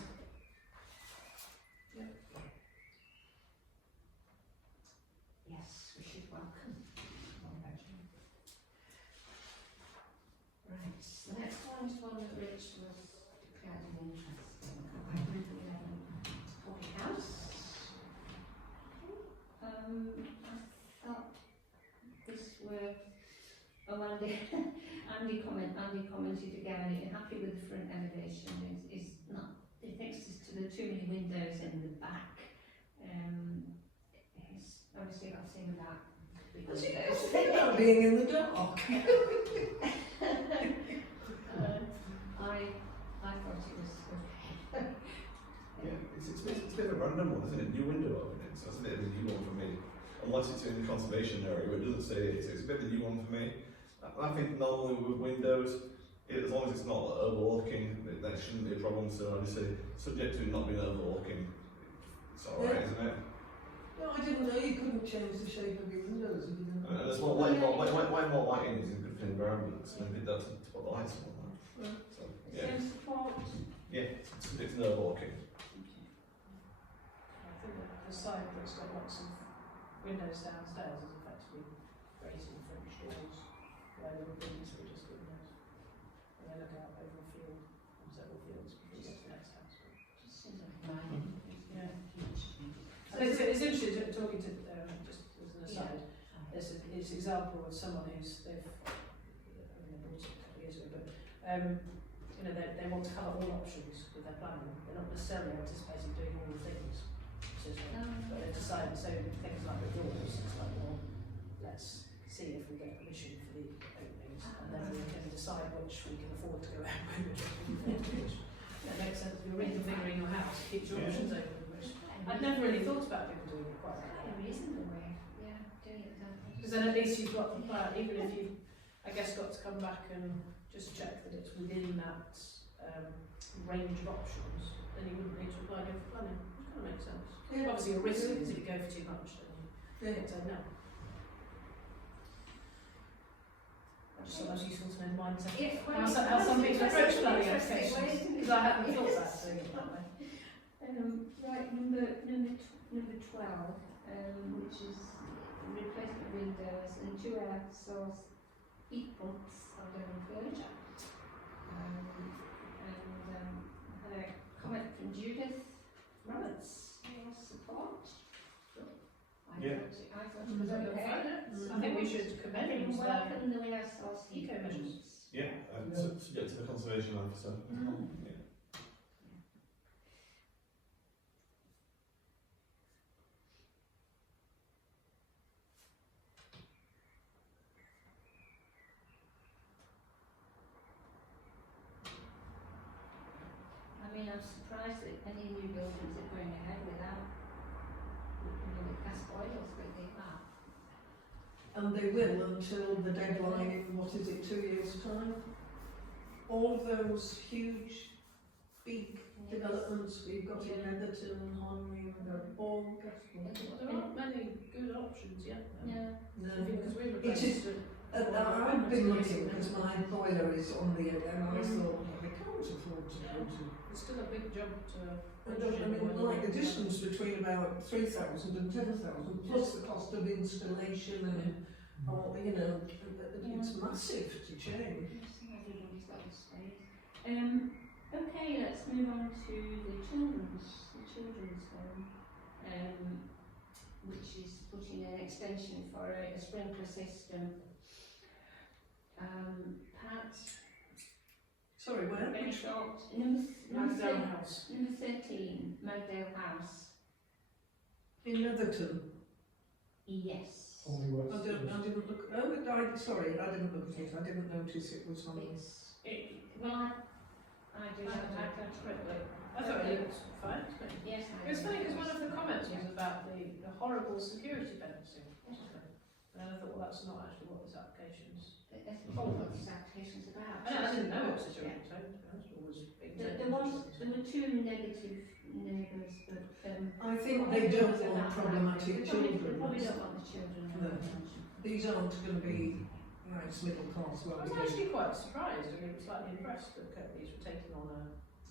Yes, we should welcome. Right, the next one is one that Rich was declared an interest in. Andy commented again, you're happy with the front elevation, is not, it thinks there are too many windows in the back. It's obviously got to see with that. What's it about being in the dark? I thought it was okay. Yeah, it's a bit of a random one, isn't it? New window openings, that's a bit of a new one for me. Unless it's in the conservation area, where it doesn't say it, it's a bit of a new one for me. I think normally with windows, as long as it's not overlooking, that shouldn't be a problem. So I just say, subject to it not being overlooking, it's alright, isn't it? No, I didn't know you couldn't change the shape of your windows. If you didn't. And that's what light more lighting is a good for the environment. So maybe that's to put the lights on that. So yeah, Some support. yeah, it's no overlooking. I think that the side that's got lots of windows downstairs is effectively raising French doors, where there would be sort of just windows. And they look out over a field, several fields, because it's the next house. Just seems like mine. Yeah. So it's interesting talking to, just as an aside, it's an example of someone who's, they've, I mean, they bought it a couple of years ago, but, you know, they want to cover all options with their planning. They're not necessarily anticipating doing all the things, but they decide, so things like the doors, it's like, well, let's see if we get permission for the openings, and then we can decide which we can afford to go ahead with, which we can afford to do. That makes sense. You're reconfiguring your house, keeps your options open. I'd never really thought about people doing it quite like that. There isn't a way, yeah, doing it that way. Because then at least you've got the plan, even if you've, I guess, got to come back and just check that it's within that range of options, then you wouldn't need to apply again for planning. Which kind of makes sense. Yeah. Obviously your risk is if you go for too much, then you get to no. I just thought that was useful to know the mindset. Yes, well, How some people approach planning interesting, well, applications. isn't it? Because I hadn't thought about doing it that way. Right, number 12, which is replacement windows and 2 air source heat pumps on Devon furniture. I had a comment from Judith Roberts, your support. Yeah. I thought it was okay. I think we should commend them to their Welcome the air source heat eco measures. pumps. Yeah, subject to the conservation officer. Yeah. I mean, I'm surprised that any new buildings are going ahead without, the gas boilers, but they are. And they will until the deadline in, what is it, 2 years' time? All of those huge, big developments we've got in Netherton and Harmony, they're all gas boilers. There aren't many good options yet. Yeah. No. Because we It is- replaced I've been looking because my boiler is on the end and I thought, well, they can't afford to go to. It's still a big jump to. I mean, like the distance between about 3,000 and 10,000 plus the cost of installation and, you know, it's massive to change. Everybody's got a space. Okay, let's move on to the children's home, which is putting an extension for a sprinkler system. Pat, Sorry, where? very short. Magdalen House. Number 13, Magdale House. In Netherton. Yes. I didn't look, sorry, I didn't look at it, I didn't notice it was on. Well, I do have that correctly. I thought it looked fine. Yes, I It's funny because do. one of the comments was about the horrible security fencing, wasn't it? And I thought, well, that's not actually what this application's. That's what this application's about. I didn't know it was a Yeah. security fencing. There were 2 negative neighbours, but I think they don't want problematic They children. probably don't want the children. No. These aren't going to be nice middle class, I well, was actually quite surprised, I mean, slightly impressed that Kirklees were taking on a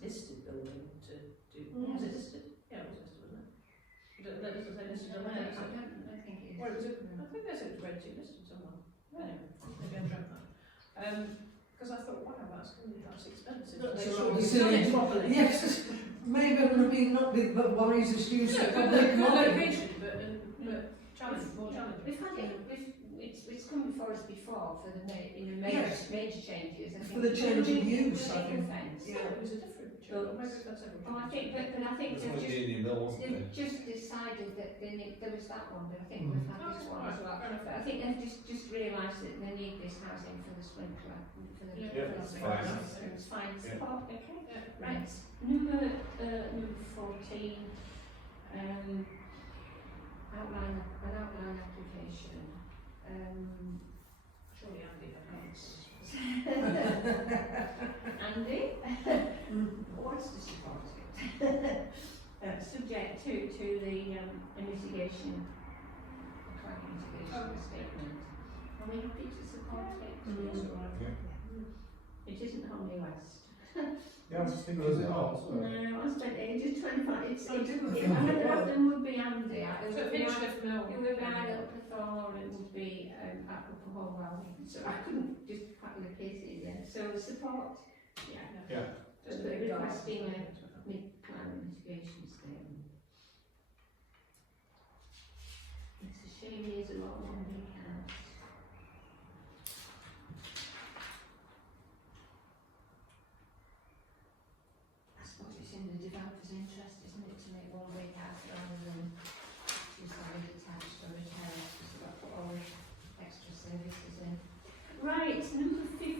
listed building to do. Was it listed? Yeah, it was listed, wasn't it? That doesn't say listed on there, does it? I think it is. Well, it was I think they said it was grade 2 listed somewhere. Anyway, maybe I dreamt that. Because I thought, wow, that's expensive. That's Make a sure lot we of done it silly- properly. yes, maybe it would be not the wisest use of Yeah, good public money. location, but challenge, more challenging. We've had it, it's it's come before us before for the Yes. major changes. I For think the change in the use, I think. fence. Yeah. It was a different job, maybe it's got several Oh, I jobs. think, but I think There's they've one just, in the mill, wasn't there? they've just decided that they need, there was that one, but I think we've had this one as well. But I think they've just realised that they need this housing for the sprinkler, for the, Yeah, Yeah, for the that's sprinkler fine. system. It's fine, Yeah. support, okay. Yeah. Right, number 14, outline application. Surely Andy has. Andy Mm. wants to support it. Subject to the mitigation, the climate mitigation statement. Are we happy to support it? Mm. Yeah. It isn't Homley West. Yeah, I was just thinking, Was was it it all? No, I spent ages trying to find it. I didn't If think I had it one of was. them would be Andy. It So would be Hinchcliffe Mill. it would be either Upper Thorn or it would be at Upper Holwell. So I couldn't just quite locate it there. So support, yeah. Yeah. Just a But big guy. requesting a climate mitigation statement. It's a shame there's a lot of money out. I suppose it's in the developer's interest, isn't it, to make one big house rather than two-side detached or a terrace, because they've got to put all the extra services in. Right, number 15,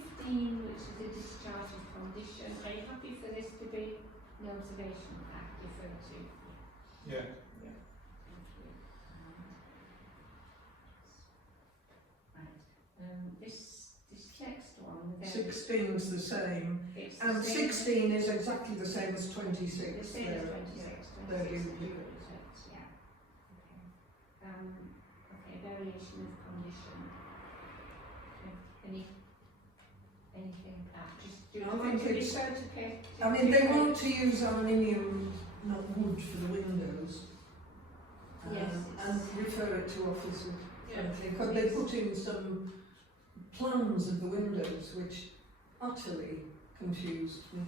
which is a discharge of condition. Are you happy for this to be the observation act referred to? Yeah. Right, this next one, then, 16 is the same, it's the and same- 16 is exactly the same as 26. The same as 26, They're 26 duplicate. duplicates, yeah. Okay, variation of condition. Okay, anything, just do you I want think to it's- refer to case? I mean, they want to use aluminium, not wood, for the windows. Yes, And it's- refer it to officer Yeah. friendly, because they put in some plans of the windows which utterly confused me.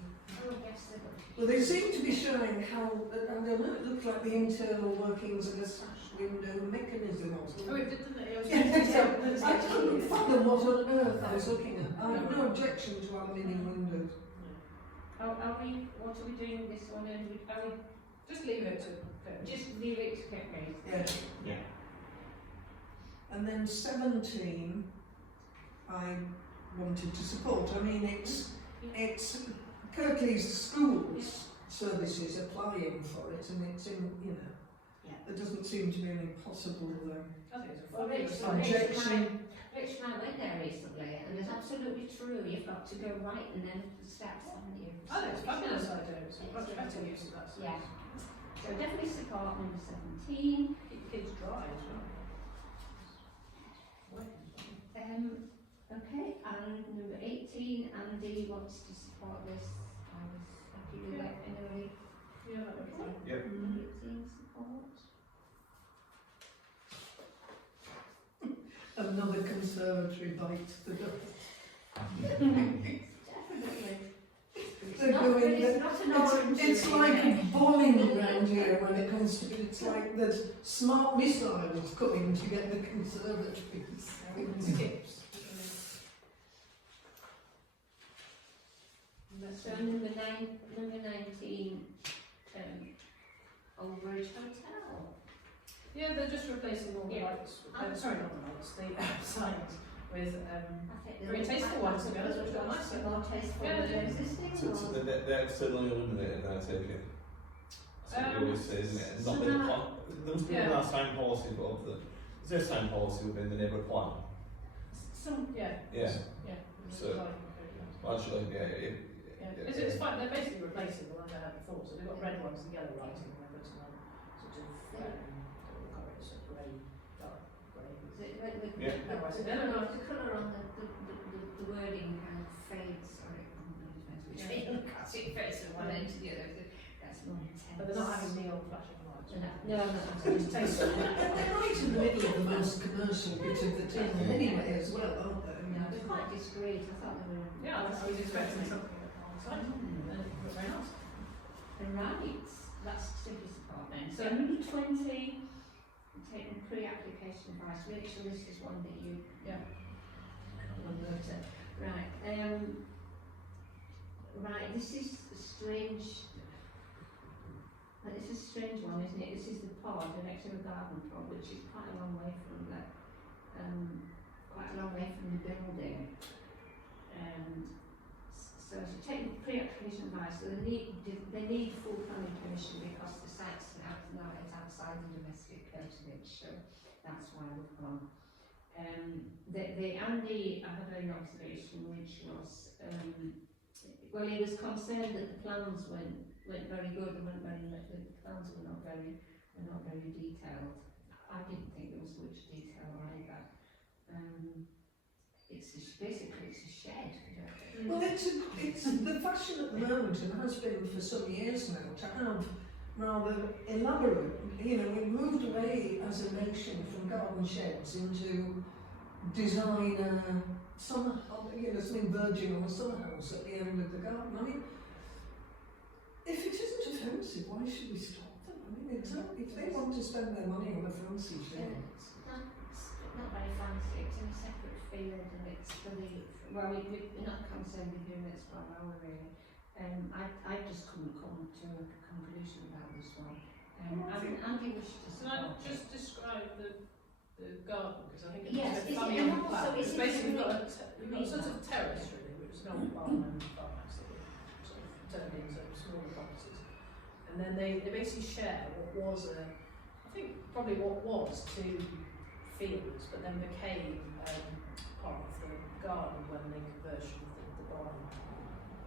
Oh, yes, they will. Well, they seem to be showing how, I don't know, it looked like the internal workings of a sash window mechanism or Oh, something. it didn't it? It was Yeah, I couldn't fathom what on earth I was looking at. I have no objection to aluminium windows. What are we doing with this one, and are we Just leave it to. just leave it to get made? Yeah. Yeah. And then 17, I wanted to support. I mean, it's Kirklees Schools services applying for it, and it's in, you know, Yeah. there doesn't seem to be any possible I think it's a Well, funny Rich, objection. Rich and I went there recently, and it's absolutely true. You've got to go right and then the steps, haven't you? I think it's fabulous idea, it's a much better use of that space. Yeah. So definitely support number 17. Keep the kids dry as well. Okay, and number 18, Andy wants to support this. I was happy with that anyway. Yeah, that would be fine. Yep. 18 support. Another conservatory bite to the dust. Definitely. They're It's not, going- it's not an orange. It's like a bombing around here when it comes to it. It's like there's smart missiles coming to get the conservatories. Skips. So number 19, Old Bridge Hotel. Yeah, they're just replacing all the Yeah. lights, sorry, not the lights, the signs with, I think Very tasteful ones, to be honest, which are nice. More tasteful Yeah, than yeah. existing. So or- they're externally illuminated now, I take it. That's what we always say, isn't it? It's not so been, that- there must be Yeah. a sign policy, but is there a sign policy within the neighbourhood plan? Some, yeah. Yeah. Yeah. So- Actually, yeah. Yeah, it's fine, they're basically replacing the ones they had before, so they've got red ones and yellow writing, and they're putting on sort of, what colour is it, grey, dark grey. is it, with, Yeah. No, I see. the colour on the wording kind of fades, or it depends which way you look at it, fades from one end to the other, that's more intense. But they're not having neon flashing lights. No, It's tasteful. They're right in the middle of the most commercial bit of the town anyway as well, aren't they? No, they're quite discreet, I thought they were. Yeah, I was expecting something on site, and it looked very nice. Right, that's simply support then. So number 20, taking pre-application advice. Rachel, this is one that you Yeah. wrote it. Right. Right. This is a strange. It's a strange one, isn't it? This is the pod, the next to the garden pod, which is quite a long way from the building. So to take pre-application advice, so they need full planning permission because the site's now it's outside the domestic curtilage, so that's why we've gone. The Andy, I had an observation which was, well, he was concerned that the plans weren't very good, the plans were not very detailed. I didn't think there was much detail either. Basically it's a shed. Well, it's the fashion at the moment, and has been for some years now, to have rather elaborate, you know, we've moved away as a nation from garden sheds into designer summer, you know, something verging on a summer house at the end of the garden. I mean, if it isn't offensive, why should we stop them? I mean, if they want to spend their money on a fancy shed. It's not very fancy, it's in a separate field and it's for the, well, we're not concerned with units for an hour really. I just couldn't come to a conclusion about this one. Andy wished to Can I support it. just describe the garden, because I think it's Yes, a bit is funny it- on and the also plan. is It's it basically really- you've got a sort of terrace really, which is an old barn and farmhouse that we sort of turned into smaller properties. And then they basically share what was I think probably what was two fields, but then became part of the garden when the conversion of the barn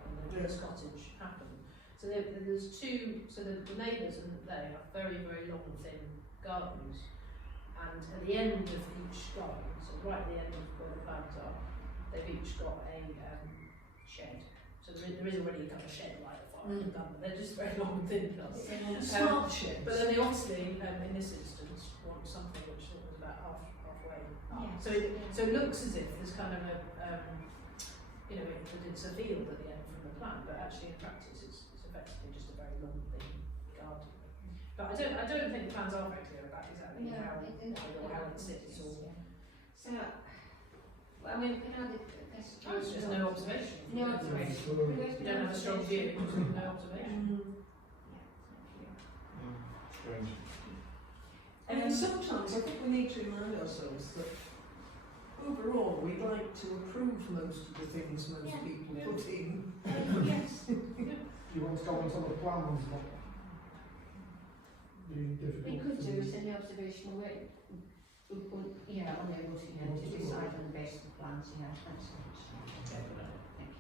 and the Jones cottage happened. So there's two, so the neighbours and they have very, very long, thin gardens. And at the end of each garden, so right at the end of where the plants are, they've each got a shed. So there is already a kind of shed like the far end of them, but they're just very long and thin plants. Smart sheds. But then they obviously, in this instance, want something which was about halfway up. Yes. So it looks as if there's kind of a, you know, it's a field at the end from the plan, but actually in practice it's effectively just a very long thin garden. But I don't think the plans are very clear about exactly how it sits or. So, well, I mean, there's There's no observation. No observation. You don't have a strong view, just no observation. Strange. I mean, sometimes I think we need to remind ourselves that overall we'd like to approve most of the things most Yeah. people Yeah. put in. Yes, You want to go into the plans, but being difficult. we could to do it in the observational way. Yeah, unable to decide on the basis of plans, yeah, thanks so much. Thank you.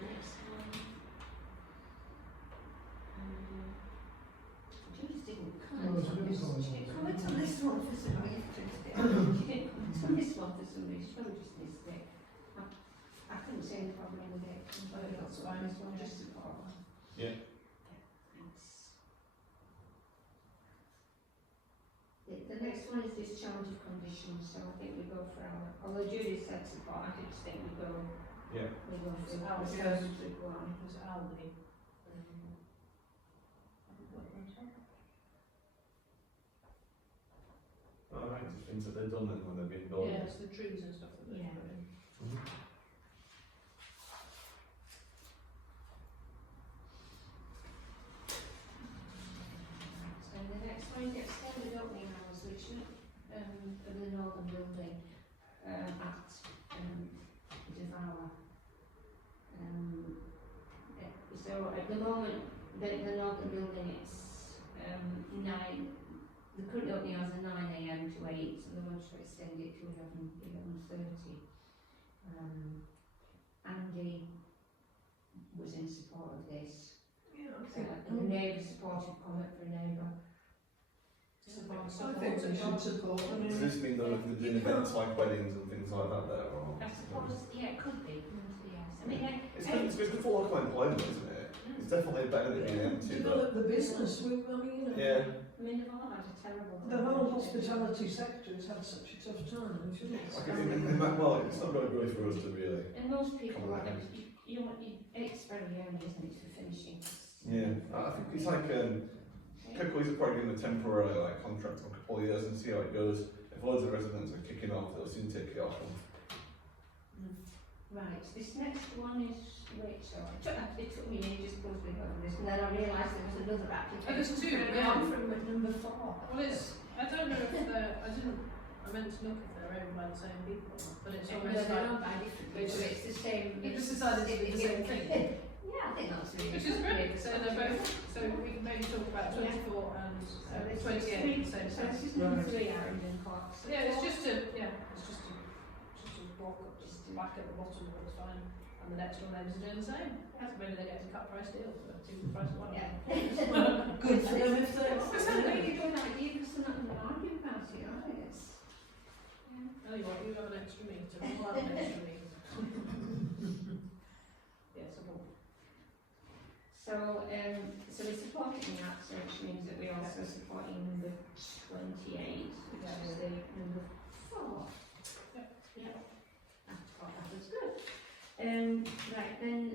The next one. Judy's didn't comment No, she on didn't this. comment on She it. didn't comment on this one for some reason. She didn't comment on this one for some reason. She probably just missed it. I couldn't see any problem with it. I think that's fine. This one, just support. Yeah. Thanks. The next one is discharge of conditions, so I think we go for our, although Judy said support, I just think we go Yeah. for the It's first one. It's Aldi. I like to things that they've done then when they've been built. Yeah, it's the trees and stuff that they've Yeah. put in. So the next one is extended opening hours, which of the northern building at Devour. So at the moment, the northern building it's 9. The current opening hours are 9 AM to 8, so they want to extend it to 11:30. Andy was in support of this. Yeah, And the neighbour supported comment for a neighbour. I think we should support them. Does this mean they're looking at doing events like weddings and things like that there? Or? I suppose, yeah, it could be, yes. I mean, It's good for local employment, isn't it? It's definitely better than being empty. But Develop the business, I mean, you know. yeah, I mean, they've all had a terrible. The whole hospitality sector has had such a tough time, and shouldn't it? Well, it's not really for us to really. And most people, Come on. it's very young, isn't it, for finishing? Yeah, I think it's like Coca-Cola's are probably given a temporary like contract for a couple of years and see how it goes. If loads of residents are kicking off, they'll soon take it off. Right, this next one is Rachel. It took me ages to go through this, and then I realised there was another application. Oh, there's two, going yeah. on from number 4. Well, it's, I don't know if they're, I meant to look if they're owned by the same people, but it's No, almost they're like, owned by different people, it's the same. We've just decided to do the same thing. Yeah, I think that's really Which is great, good. so they're both, so we can maybe talk about 24 and So this is 28 at the same So time. this is number Right. 3, Arundel Clark. So Yeah, it's four- just a block up, just whack at the bottom, but it's fine. And the next one neighbours are doing the same. Maybe they get a cut price deal for 2 the price of one. Yeah. Good for them if they're. It's a really good idea because they're not going to argue about it, are they? Oh, you want, you have an extra meter, we'll have an extra meter. Yes, I will. So we're supporting that, so which means that we're also supporting number 28, which is the number 4. Yep. Yeah. I thought that was good. Right, then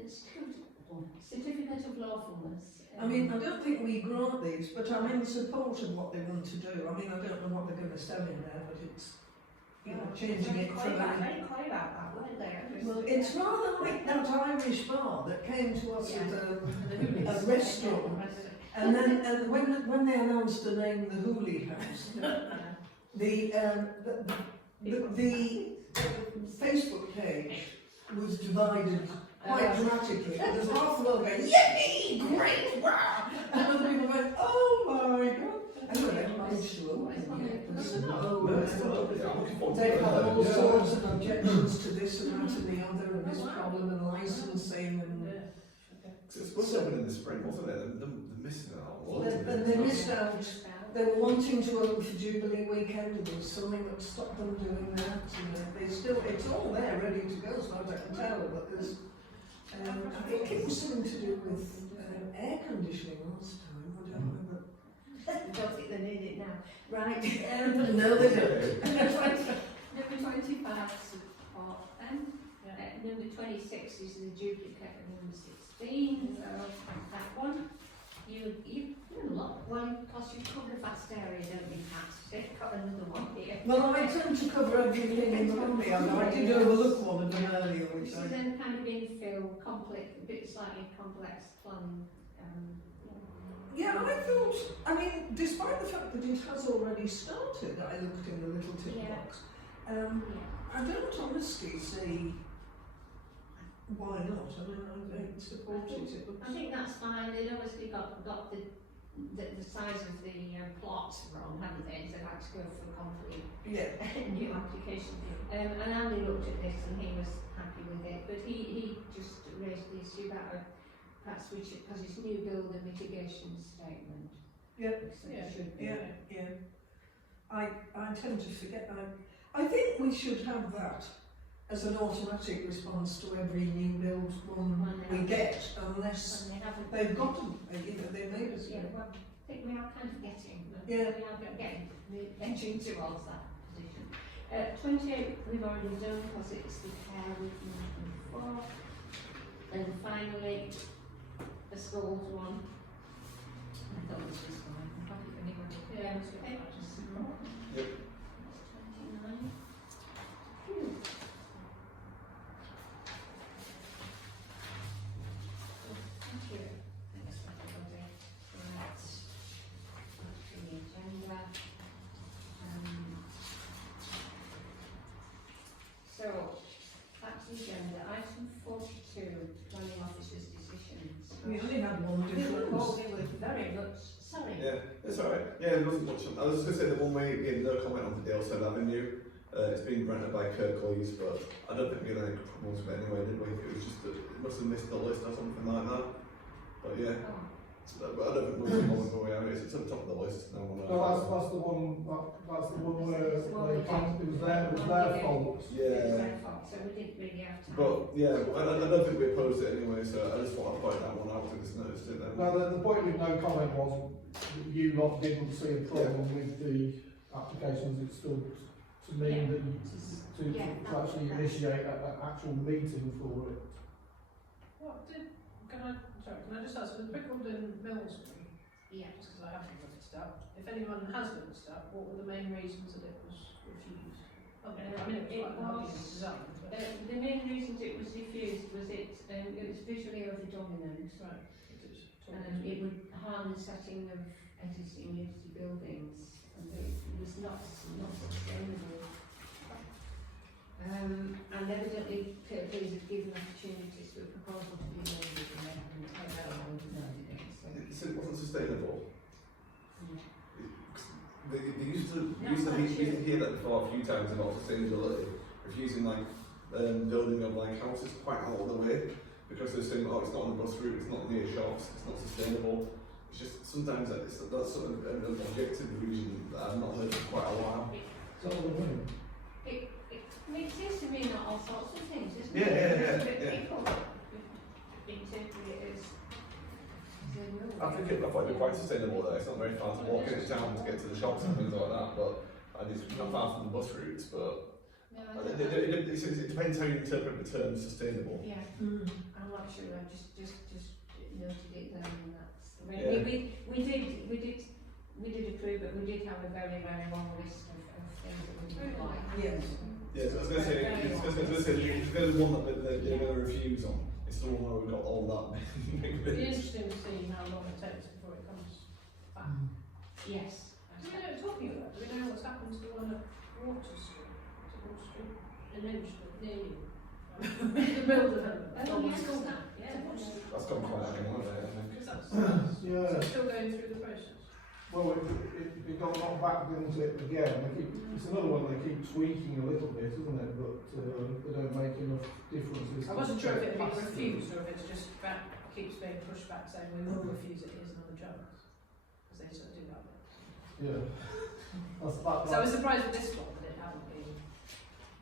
certificate of lawfulness. I mean, I don't think we grant these, but I'm in support of what they want to do. I mean, I don't know what they're going to sell in there, but it's, you know, changing it from Very clear about that, weren't they? well, it's rather like that Irish bar that came to us Yeah. at a restaurant, and then when they announced the name, the Hooley House, the Facebook page was divided quite dramatically. There was half the world going, yippee, great, wow! And other people went, oh my god. Anyway, they managed to open it. They've had all sorts of objections to this and that and the other, and this problem and licensing and. It's supposed to open in the spring, wasn't it? They're missing out. And they missed out. They were wanting to open for Jubilee weekend, and there was something that stopped them doing that. And they still, it's all there, ready to go, as far as I can tell. But there's, I think it was something to do with air conditioning last time. I don't know, but I don't think they need it now. Right. no, they don't. Number 25 support then. Number 26 is the duplicate of number 16, so that one. You look, well, because you cover a vast area, don't you, Pat? They've got another one here. Well, I tend to cover everything in Colombia. I did overlook one of them earlier, which This is then kind of infill, complex, a bit slightly complex plan. Yeah, I thought, I mean, despite the fact that it has already started, I looked in the little tick Yeah. box. I don't honestly see why not. I mean, I don't support it. I think that's fine. They'd obviously got the size of the plot wrong, haven't they? They've had to go for a complete Yeah. new application. And Andy looked at this and he was happy with it, but he just raised the issue about perhaps we should, because it's new build and mitigation statement. Yep. So it should be. Yeah. I tend to forget. I think we should have that as an automatic response to every new build one we get, unless When they haven't. they've got them. You know, they made us. Yeah, well, I think we are kind of getting. Yeah. We are getting edging towards that position. 28 we've already done because it's the care we've done before. And finally, the schools one. I thought this was fine. I'm happy for anybody. Yeah, it's good. Just support. Yep. That's 29. Phew. Thank you. Thanks for everybody. Right. Back to the agenda. So, back to the agenda. Item 42, planning officer's decisions. We only had one We were difference. very much, sorry. Yeah, it's alright. Yeah, there wasn't much on. I was just going to say the one way again, no comment on the Daleside Avenue. It's been granted by Kirklees, but I don't think we had any problems with it anyway, did we? It was just that it must have missed the list or something like that. But yeah, Oh, But I don't think we'll see more going on. It's at the top of the list. No one Well, else. that's the one, that's the one where they can't, it was their fault. It was Yeah. their fault, so we didn't really have time. But yeah, I don't think we opposed it anyway, so I just thought I'd point that one out because I noticed it then. Now, the point with no comment was that you lot didn't see a problem with the applications. It stood to mean that you, to actually initiate an actual meeting for it. Can I just ask, for the Bickleton Mills one, Yeah. just because I haven't looked it up, if anyone has looked it up, what were the main reasons that it was refused? I mean, it was quite an argument design, but The main reasons it was refused was it was visually over-dominant. right, it was It would harm the setting of existing community buildings, and it was not sustainable. And evidently, Clearfields had given opportunities for a proposal to be made, and they haven't noted it, so. It wasn't sustainable. Yeah. They used to hear that before a few times about sustainability, refusing like building of like houses quite out of the way because they're saying, oh, it's not on the bus route, it's not near shops, it's not sustainable. It's just sometimes that's sort of an objective reason that I've not heard for quite a while. So the winner. It seems to me not all sorts of things, isn't Yeah, it? yeah. People interpret it as a rule. I think I thought it'd be quite sustainable there. It's not very far to walk in town to get to the shops and things like that, and it's not far from the bus routes, but No, it depends how you interpret the term sustainable. yeah, Mm. I'm not sure, I just noted it down and that's the way. Yeah. We did approve it, we did have a very, very long list of things that we would like. Yes. Yeah, so I was going to say, it's going to be one that they're going to refuse on. It's the one where we've got all that big it'd be bits. interesting to see how long it takes before it comes back. Yes. Do we know, talking of that, do we know what's happened to the one at Water Street? Is it Water Street? Eventually, near you. The builder had Oh, yes, that. Yeah, Water Street. That's gone quite a long way, I think. Because that's, Yeah. so it's still going through the process. Well, it got knocked back into it again. It's another one they keep tweaking a little bit, isn't it? But they don't make enough differences. I wasn't sure if it had been refused or if it's just keeps being pushed back saying we will refuse it, here's another chance. Because they sort of do that. Yeah. That's that. So I was surprised with this one that it hadn't been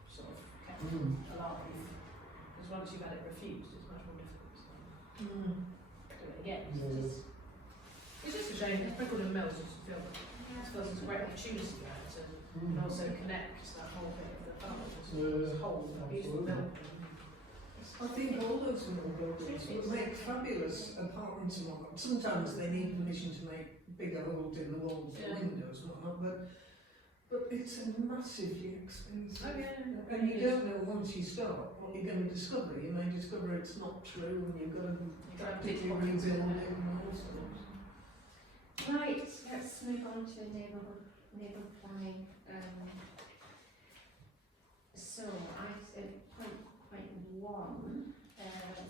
sort of kept alive. Because once you've had it refused, it's much more difficult to do it again. It's just a shame, because Bickleton Mills just feel that it feels it's a great opportunity there to and also connect that whole bit of the village as a whole, a beautiful building. I think all those mill buildings would make fabulous apartments and whatnot. Sometimes they need permission to make bigger holes in the walls for Yeah. windows and whatnot, but it's massively expensive. Oh yeah, And you don't know once you start what you're going to discover. You may discover it's not true and you've got to practically rebuild it and all sorts. Right, let's move on to neighbourhood planning. So point one,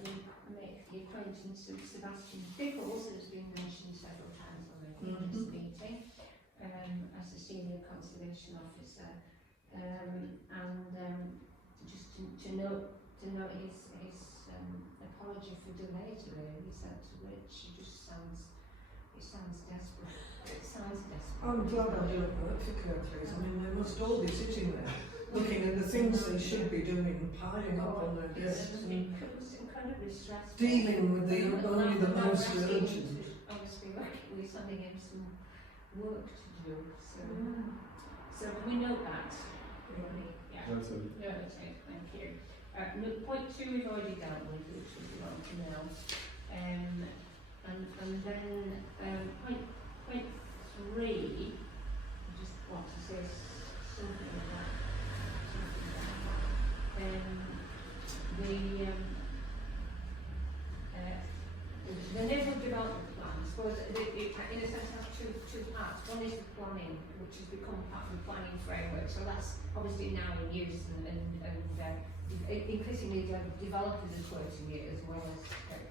we make the acquaintance of Sebastian Pickles, who's been mentioned several times already in this meeting, as a senior conservation officer, just to note his apology for delay today. He said to Rich, it sounds desperate. It sounds desperate. I'm glad I don't work for Kirklees. I mean, they must all be sitting there looking at the things they should be doing, piling up on their desks and It was incredibly stressful. dealing with only the most Not urgent. asking him to obviously we're sending him some work to do, so we note that. Really, yeah. Noted. Yeah. Okay, thank you. Point two we've already dealt with, which we want to know. And then point three, I just want to say something about the neighbourhood development plan. I suppose it in a sense has two parts. One is the planning, which has become part of the planning framework. So that's obviously now in use and increasingly developers are quoting it as well as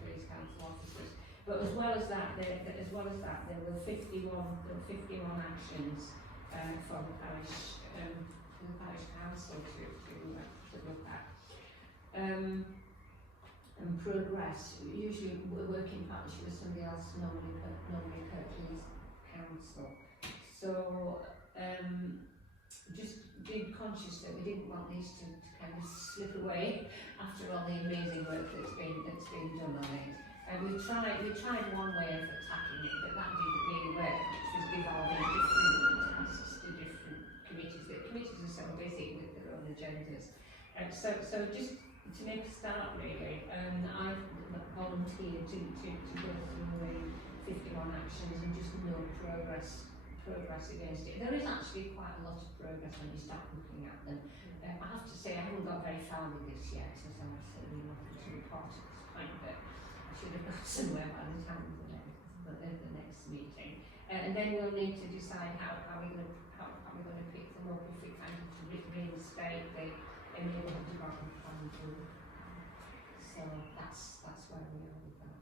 police council officers. But as well as that, there were 51 actions from the parish council to look at. and progress. Usually we work in partnership with somebody else, normally Kirklees Council. So just being conscious that we didn't want these to kind of slip away after all the amazing work that's been done on it. And we tried one way of attacking it, but that didn't really work, which was devolving different tasks to different committees. The committees are so busy with their own agendas. So just to make a start really, I've volunteered to go through the 51 actions and just no progress against it. There is actually quite a lot of progress when you start looking at them. I have to say I haven't got very far with this yet, as I have certainly nothing to report at this point, but I should have got somewhere by the time of the next meeting. And then we'll need to decide how we're going to pick them up, if we kind of reinstate the neighbourhood development plan group. So that's where we are with that.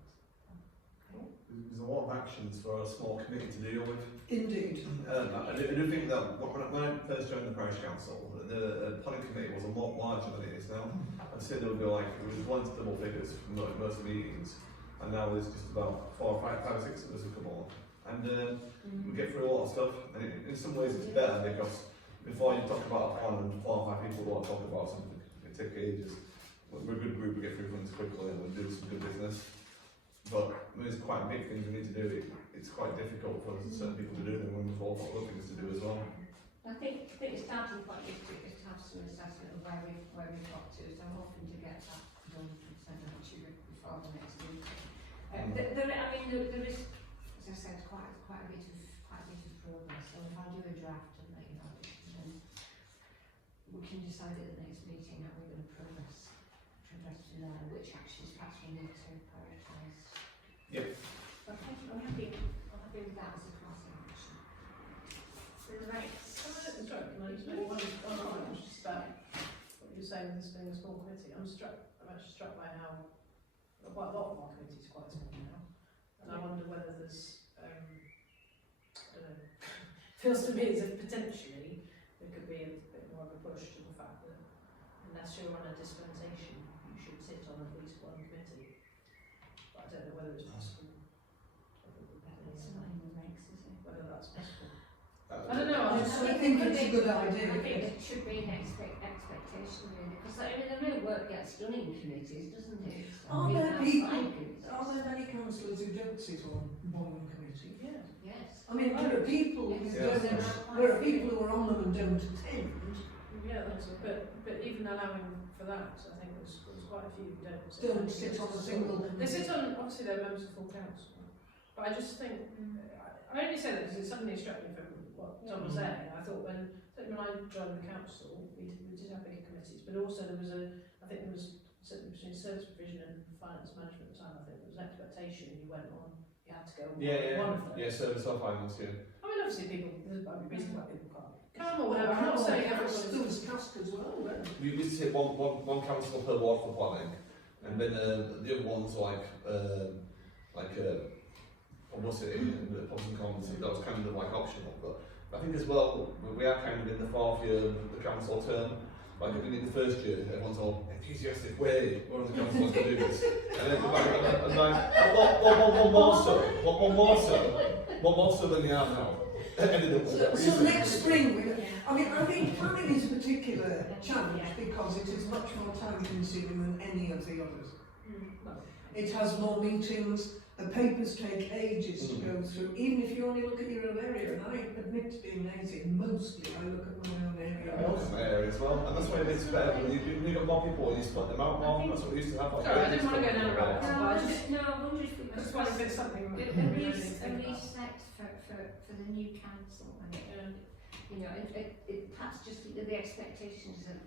There's a lot of actions for a small committee to deal with. Indeed. I do think that when I first joined the parish council, the planning committee was a lot larger than it is now. I'd say there would be like, it was one to double figures from most meetings, and now there's just about 4 or 5 or 6 of us who come on. And we get through a lot of stuff, and in some ways it's better because before you talk about a plan and 4 or 5 people want to talk about something, it takes ages. We're a good group, we get through things quickly and we do some good business. But when there's quite big things we need to do, it's quite difficult for certain people to do them when we've all got other things to do as well. I think the starting point is to have some assessment of where we've got to, so I'm hoping to get that done and send out to you before the next meeting. There is, as I said, quite a bit of progress. So if I do a draft and let you know, then we can decide at the next meeting how we're going to progress from there, which actions perhaps we need to prioritise. Yep. Okay, I'm happy with that as a class of action. Right. Sorry, can I just make one comment just about what you're saying with this being a small committee? I'm actually struck by how quite a lot of our committees are quite small now, and I wonder whether there's I don't know, feels to me as if potentially there could be a bit more of a push to the fact that unless you're on a dispensation, you should sit on at least one committee. But I don't know whether it's possible. It's not in the regs, is it? Whether that's possible. I don't know. I think it's a good idea. I think it should be an expectation really, because the real work gets done in committees, doesn't it? Are there many councillors who don't sit on one committee? Yeah. Yes. I mean, there are people who Yes. who are on them and don't attend. Yeah, that's it. But even allowing for that, I think there's quite a few who don't Sit on a single They committee. sit on, obviously they're members of full council, but I just think, I only say that because it suddenly struck me from what Tom was saying. I thought when I joined the council, we did have bigger committees, but also there was certainly between service provision and finance management at the time, I think there was an expectation you went on, you had to go on one of those. Yeah, service or finance, yeah. I mean, obviously there's might be reasons why people can't come or whatever. I'm not saying There everyone's. was cask as well, weren't there? We used to say one council per ward for planning, and then the other ones like publicity and the pubs and commons, that was kind of like optional. But I think as well, we are kind of in the 4th year of the council term. Like I think in the first year, everyone's all enthusiastic, way, we're on the council wants to do this. And then one more so than they are now. So next spring, I think planning is a particular challenge because it is much more time consuming than any of the others. It has more meetings, the papers take ages to go through, even if you only look at your own area, and I admit to being lazy, mostly I look at my own area. I look at my area as well, and that's why it's better when you've got more people and you split them out more, that's what we used to have. Sorry, I didn't want to go down a rabbit hole, but I just wonder if we I just wonder if it's something a we really think about. reset for the new council, and it perhaps just the expectations that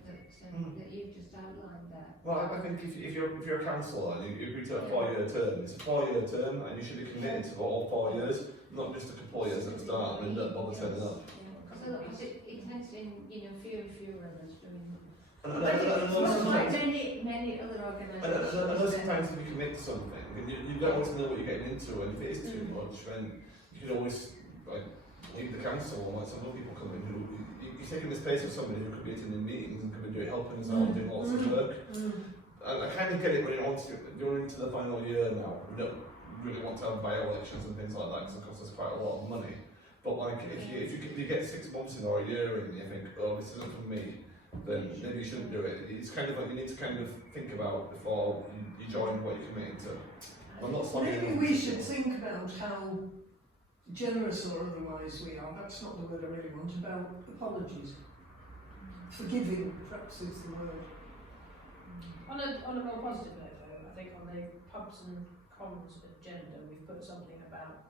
you've just outlined there. Well, I think if you're a councillor and you agree to a 4-year term, it's a 4-year term and you should be committed to all 4 years, not just a couple of years at the start and then don't bother turning up. Because it tends to be, fewer and fewer of us doing it. And Like many other I know organisations. sometimes if you commit to something, you've got to always know what you're getting into, and if it is too much, then you can always leave the council, or some other people come in who you're taking the space of somebody who could be attending meetings and could be helping us out and doing lots of work. and I kind of get it when you're into the final year now. We don't really want to have by-elections and things like that because it costs us quite a lot of money. But like, if you get 6 months in or a year in, and you think, oh, this isn't for me, then maybe you shouldn't do it. It's kind of like you need to kind of think about before you join what you're committing to. I'm not slagging Maybe anyone. we should think about how generous or otherwise we are. That's not the word I really want. About apologies. Forgiving, perhaps, is the word. On a more positive note though, I think on the pubs and commons agenda, we've put something about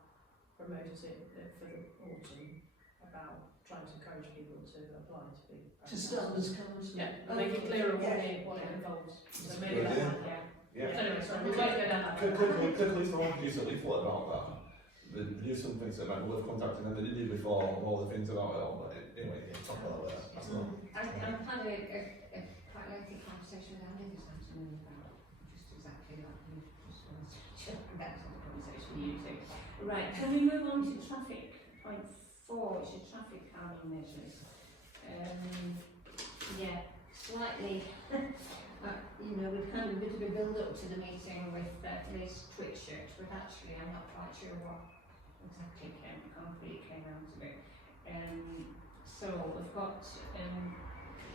promoting it for the autumn, about trying to encourage people to apply to be. To stand as councillor. Yeah, and make it clearer what it involves. So maybe that one, Yeah. So anyway, sorry, we'd like to go down that Could road. police not produce a leaflet about that? They do some things that might be worth contacting, and they did do before all the things about it all, but anyway, talk about that. That's not. I've had a quite lengthy conversation with Andy this afternoon about just exactly that. And just want to that's the conversation you two. Right, can we move on to traffic? Point 4, which is traffic calming measures. Yeah, slightly. We've kind of a bit of a build-up to the meeting with Liz Twitchett, but actually I'm not quite sure what exactly concrete came out of it. So we've got,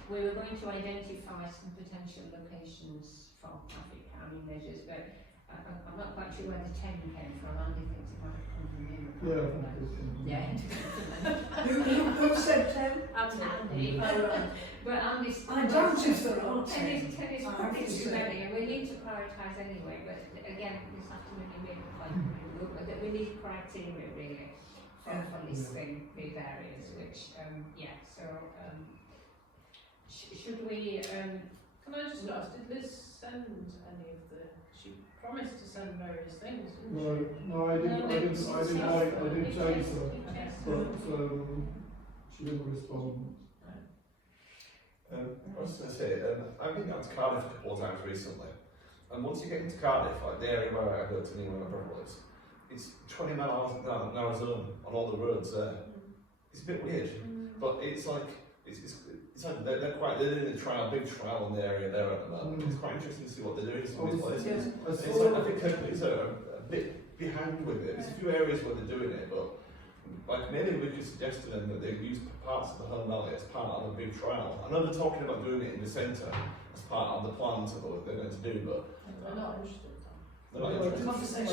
we were going to identify some potential locations for traffic calming measures, but I'm not quite sure where the 10 came from. Andy thinks it might have come from him. Yeah. Who said 10? Andy. But Andy's... I doubt if there are 10 10. is probably too many, and we need to prioritise anyway, but again, this afternoon you made the point that we need criteria really for listing these areas, which, should we, Can I just ask, did Liz send any of the, she promised to send various things, didn't she? No, I didn't chase her, but she didn't respond. I was going to say, I've been down to Cardiff a couple of times recently, and once you get into Cardiff, like the area where I go to me where my brother lives, it's 20 miles an hour zone on all the roads there. It's a bit weird, but it's like they're doing a big trial in the area there at the moment. It's quite interesting to see what they're doing in some of these places. I think companies are a bit behind with it. There's a few areas where they're doing it, but like maybe we could suggest to them that they use parts of the Home Valley as part of a big trial. I know they're talking about doing it in the centre as part of the plans of what they're going to do, but They're not interested. they're not I interested.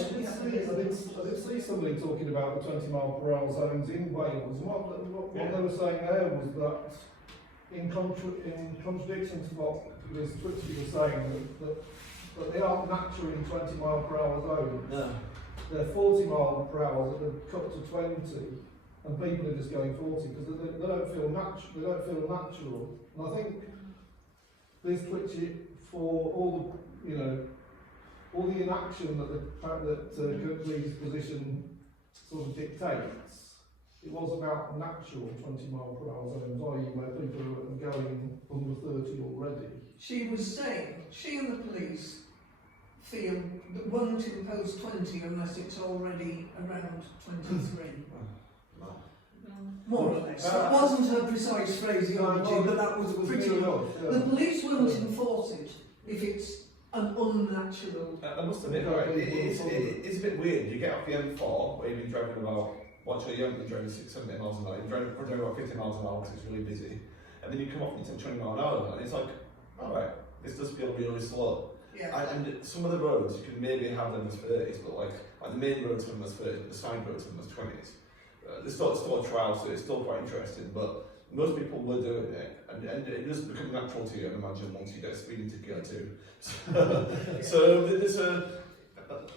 did see somebody talking about the 20-mile-per-hour zones in Wales. What they were saying there was that, in contradiction to what Liz Twitchett was saying, that they aren't naturally 20-mile-per-hour zones. No. They're 40 miles per hour that have cut to 20, and people are just going 40 because they don't feel natural. And I think Liz Twitchett, for all the inaction that Kirklees' position sort of dictates, it was about natural 20-mile-per-hour zones, i.e. where people are going under 30 already. She was saying, she and the police feel that won't impose 20 unless it's already around 23. More or less. That wasn't her precise phraseology, but that was pretty much. The police won't enforce it if it's an unnatural. I must admit, right, it's a bit weird. You get off the M4 where you've been driving about, once you're young, you're driving 6-7 miles an hour, you're driving about 50 miles an hour because it's really busy, and then you come off and you take 20 miles an hour, and it's like, alright, this does feel really slow. Yeah. And some of the roads, you can maybe have them as 30s, but like the main roads from as 30s, but the side roads from as 20s. There's still a trial, so it's still quite interesting, but most people were doing it, and it does become natural to you, I imagine, once you get a speeding ticket or two. So there's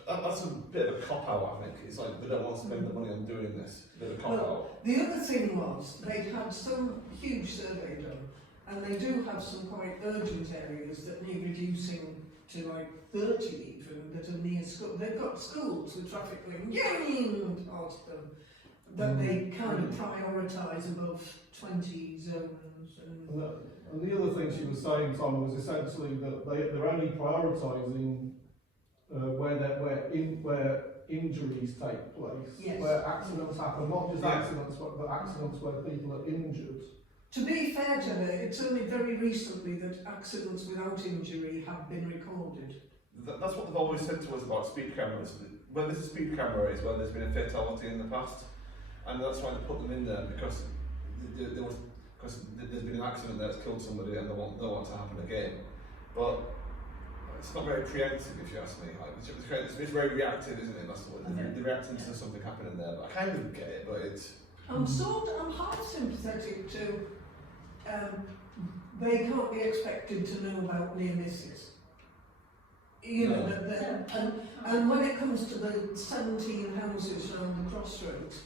that's a bit of a cop-out, I think. It's like they don't want to spend the money on doing this. A bit of a cop-out. The other thing was, they'd had some huge survey done, and they do have some quite urgent areas that need reducing to like 30 even, that are near school. They've got schools with traffic going past them, that they kind of prioritise above 20 zones. And the other thing she was saying, Tom, was essentially that they're only prioritising where injuries take place, Yes. where accidents happen, not just accidents, but accidents where people are injured. To be fair to her, it's only very recently that accidents without injury have been recorded. That's what they've always said to us about speed cameras. When there's a speed camera, it's where there's been a fatality in the past, and that's why they put them in there, because there's been an accident that's killed somebody and they don't want it to happen again. But it's not very preemptive, if you ask me. Like, it's very reactive, isn't it? That's the word. They're reacting to something happening there. But I kind of get it, but it's. I'm half sympathetic to. They can't be expected to know about near misses. You know, and when it comes to the 17 houses around the crossroads,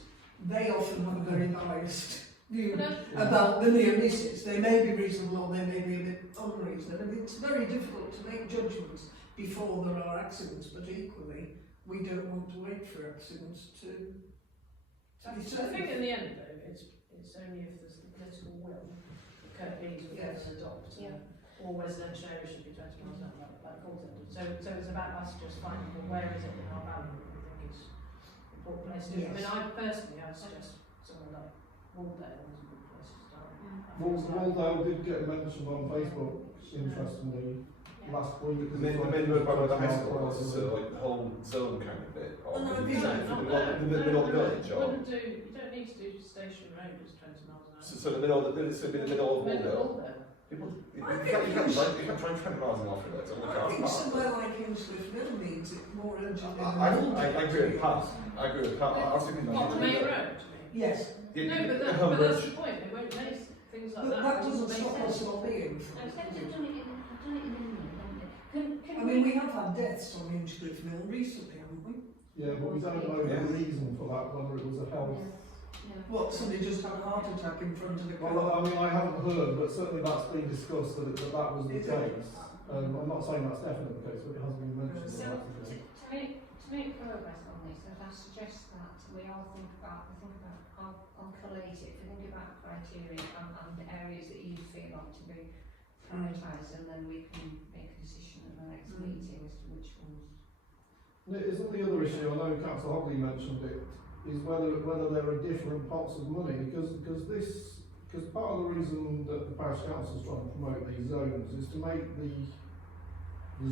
they often have a very biased view about the near misses. They may be reasonable or they may be a bit unreasonable. And it's very difficult to make judgments before there are accidents, but equally, we don't want to wait for accidents to be I think in the end though, it's only if there's the political will that Kirk Leeds will get to adopt. All residential areas should be 20 miles an hour, like Colton. So it's about us just finding, well, where is it in our valley that we think is an important place to do. I mean, I personally, I would suggest somewhere like Waldale is a good place to start. Waldale did get mentioned on Facebook, interestingly, last week. The main road by the high school, like the whole zone kind of bit. Or No, the No, middle of the village, or. you don't need to do Station Road as 20 miles an hour. So the middle of Waldale. People, you can't try 20 miles an hour through that. I think somewhere like Hinchcliffe Mill needs it more urgently. I agree with Pat. I was thinking What, the main road? Yes, No, but that's the point. They won't place things like but that. that doesn't make stop sense. us lobbying. I've done it in England. I mean, we have had deaths on Hinchcliffe Mill recently, haven't we? Yeah, but we don't know the reason for that, whether it was a health. What, somebody just had a heart attack in front of the car? Well, I mean, I haven't heard, but certainly that's been discussed that that was the case. I'm not saying that's definitely the case, but it has been mentioned So, that that's the case. to make progress on this, I suggest that we all think about I'll collate it, think about criteria and the areas that you feel ought to be prioritised, and then we can make a decision at the next meeting as to which ones. Isn't the other issue, I know Councillor Hobley mentioned it, is whether there are different pots of money, because part of the reason that the parish council is trying to promote these zones is to make the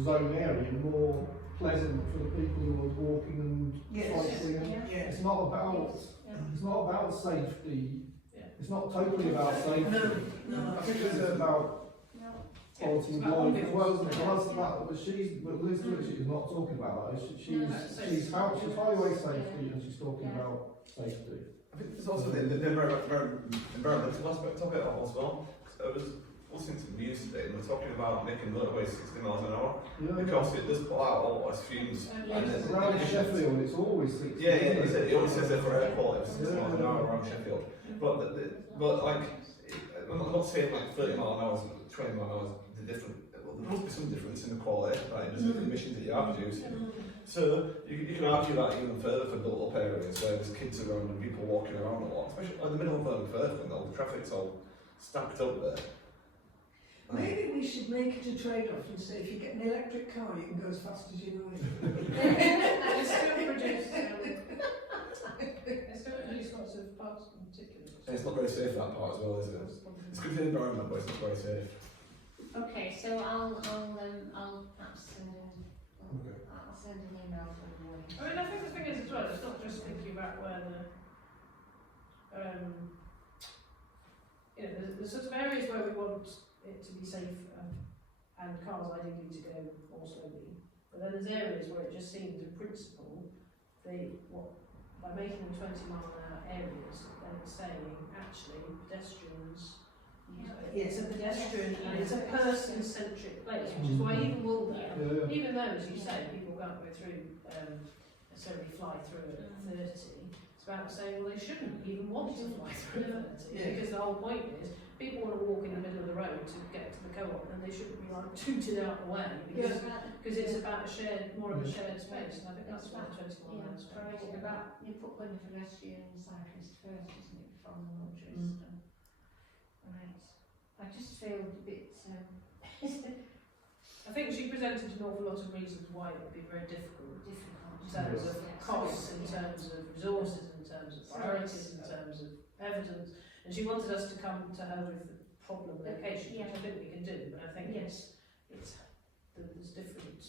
zone area more pleasant for the people who are walking and cycling. Yes. It's not about safety. It's not totally about safety. No. I think it's about quality of life as well, isn't it? Well, that's that, but Liz Ritchie is not talking about that. She's highway safety and she's talking about safety. I think there's also the environmental aspect of it as well. I was listening to the news today and they're talking about making motorways 60 miles an hour because it does put out all those fumes. Around Sheffield, it's always 60. It always says it for air quality, 60 miles an hour around Sheffield. But like, I'm not saying like 30 miles an hour, 20 miles an hour is different. Well, there must be some difference in the quality, right? Just the emissions that you are producing. So you can argue that even further for built up areas where there's kids around and people walking around a lot, especially in the middle of Firth when all the traffic's all stacked up there. Maybe we should make it a trade-off and say if you get an electric car, you can go as fast as you like. It still produces it still produces lots of parts and particulates. And it's not very safe that part as well, is it? It's good for the environment, but it's not very safe. Okay, so I'll perhaps I'll send an email for the morning. I mean, I think the thing is as well, it's not just thinking about where the sort of areas where we want it to be safe and cars ideally to go more slowly. But then there's areas where it just seems in principle, by making them 20 mile an hour areas, they're saying actually pedestrians, it's a pedestrian and it's a person-centric place, which is why even Waldale, even though, as you say, people can't go through, necessarily fly through at 30, it's about saying, well, they shouldn't even want to fly through at 30, because the whole point is, people want to walk in the middle of the road to get to the co-op, and they shouldn't be like tooted out the way, because it's about more of a shared space, and I think that's what 21 is about. You put one pedestrian and cyclist first, isn't it, before the motorist? Right. I just feel a bit. I think she presented an awful lot of reasons why it would be very difficult in terms of costs, in terms of resources, in terms of priorities, in terms of evidence. And she wanted us to come to her with the problem location, Yeah. which I think we can do, but I think Yes. there's different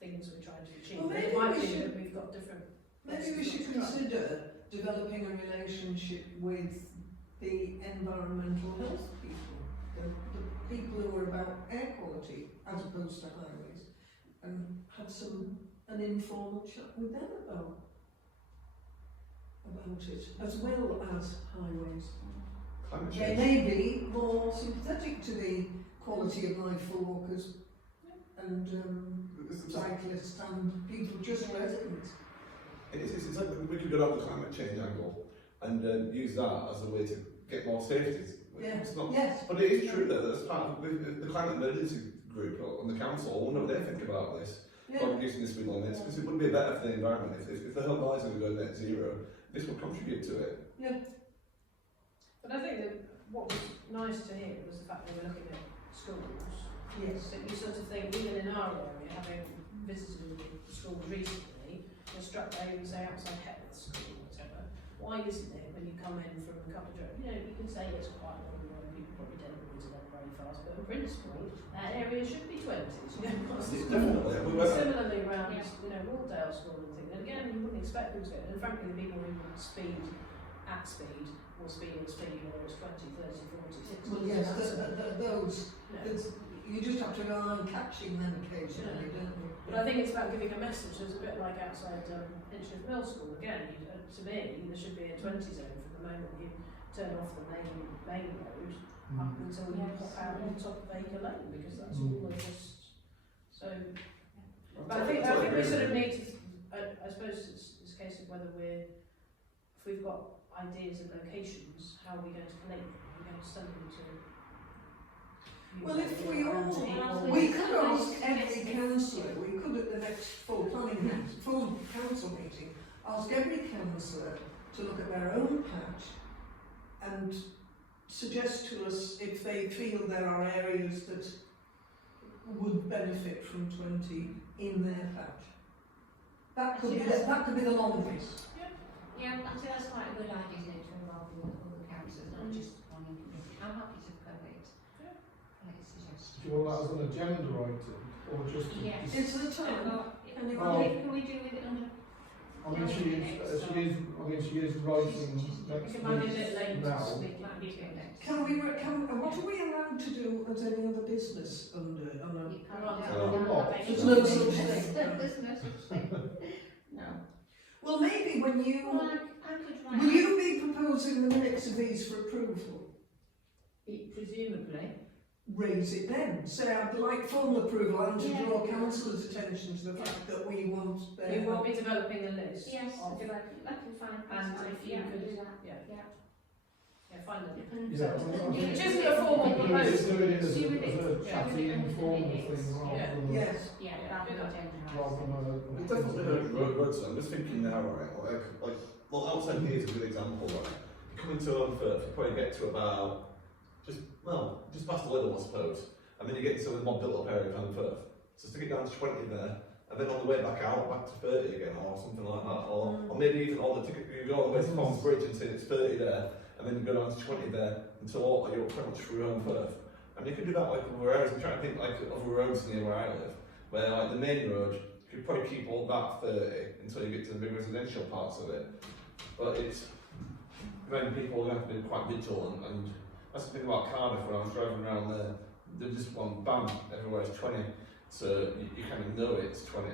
things we're trying to achieve. Well, But it maybe might we be should- that we've got different. Maybe we should consider developing a relationship with the environmental health people, the people who are about air quality as opposed to highways, and have an informal chat with them about it, as well as highways. Climate They change. may be more sympathetic to the quality of life for walkers and cyclists and people, just residents. It's like we could go down the climate change angle and use that as a way to get more safety. Yeah. It's not, Yes. but it is true that as part of the climate emergency group on the council, I wonder what they think about this. Yeah. About reducing the speed limits, because it would be better for the environment if the whole guys are going to go net zero. This would contribute to it. But I think that what was nice to hear was the fact that we're looking at schools. Yes. That you sort of think, even in our area, having visited the schools recently, you're struck by, say, outside Hetworth School or whatever. Why isn't it when you come in from a couple of you know, you can say it's quite a long way, people probably don't always go very fast, but in principle, that area should be 20s, you know, across the school. Definitely. We went, Similarly around, you know, Waldale School and things, and again, you wouldn't expect them to go, and frankly, the people who speed at speed, or speed at speed, whether it's 20, 30, 40, 60. Well, yes, those, No. you just have to go on catching them occasionally, don't you? But I think it's about giving a message. It's a bit like outside Hinchliffe Mill School. Again, to me, there should be a 20 zone from the moment you turn off the main road up until you pop out on top of Acre Lane, because that's all they just. So, but I think we sort of need to. I suppose it's a case of whether if we've got ideas of locations, how are we going to collate them? Are we going to send them to? Well, if we Well, we could ask every councillor, we could at the next full council meeting, ask every councillor to look at their own patch and suggest to us if they feel there are areas that would benefit from 20 in their patch. That could be the long list. Yeah, I think that's quite a good idea, isn't it, to involve the other councils, not just one committee. I'm happy to collate suggestions. Do you want that as an agenda item, or just? Yes. It's the time. Well, Anybody? can we do with it under? I mean, she is writing next It might be a bit week late now. to speak. Might be too late. What are we allowed to do as any other business under? You can't Right. do Well, that. There's no such thing. There's no such thing. No. Well, maybe when you Well, I could write. will you be proposing the minutes of these for approval? Presumably. Raise it then. Say I'd like formal approval and to draw councillors' attention to the fact that we want We will be developing a list. Yes, of, I can find. and that's if you fine. could, do that. yeah, find them. Yeah, It isn't a formal It's proposal. doing it as See a with it. chatty, Yeah. informal Yeah. thing rather Yeah. than. Yes. Yeah, Yeah, rather do than that. Rather than We've definitely heard roads. I'm just thinking now, right? Well, outside here is a good example, right? You come into Firth, you probably get to about just past the Lidl, I suppose, and then you get into the more built-up area of Firth. So stick it down to 20 there, and then on the way back out, back to 30 again, or something like that, or maybe even on the ticket, you go all the way to Palms Bridge and say it's 30 there, and then you go down to 20 there until you're pretty much through Firth. And you could do that like other areas. I'm trying to think like other roads near where I live, where like the main road, you could probably keep all that 30 until you get to the big residential parts of it. But it's, then people have to be quite vigilant, and that's the thing about Cardiff when I was driving around there, they just one bam, everywhere is 20, so you kind of know it's 20.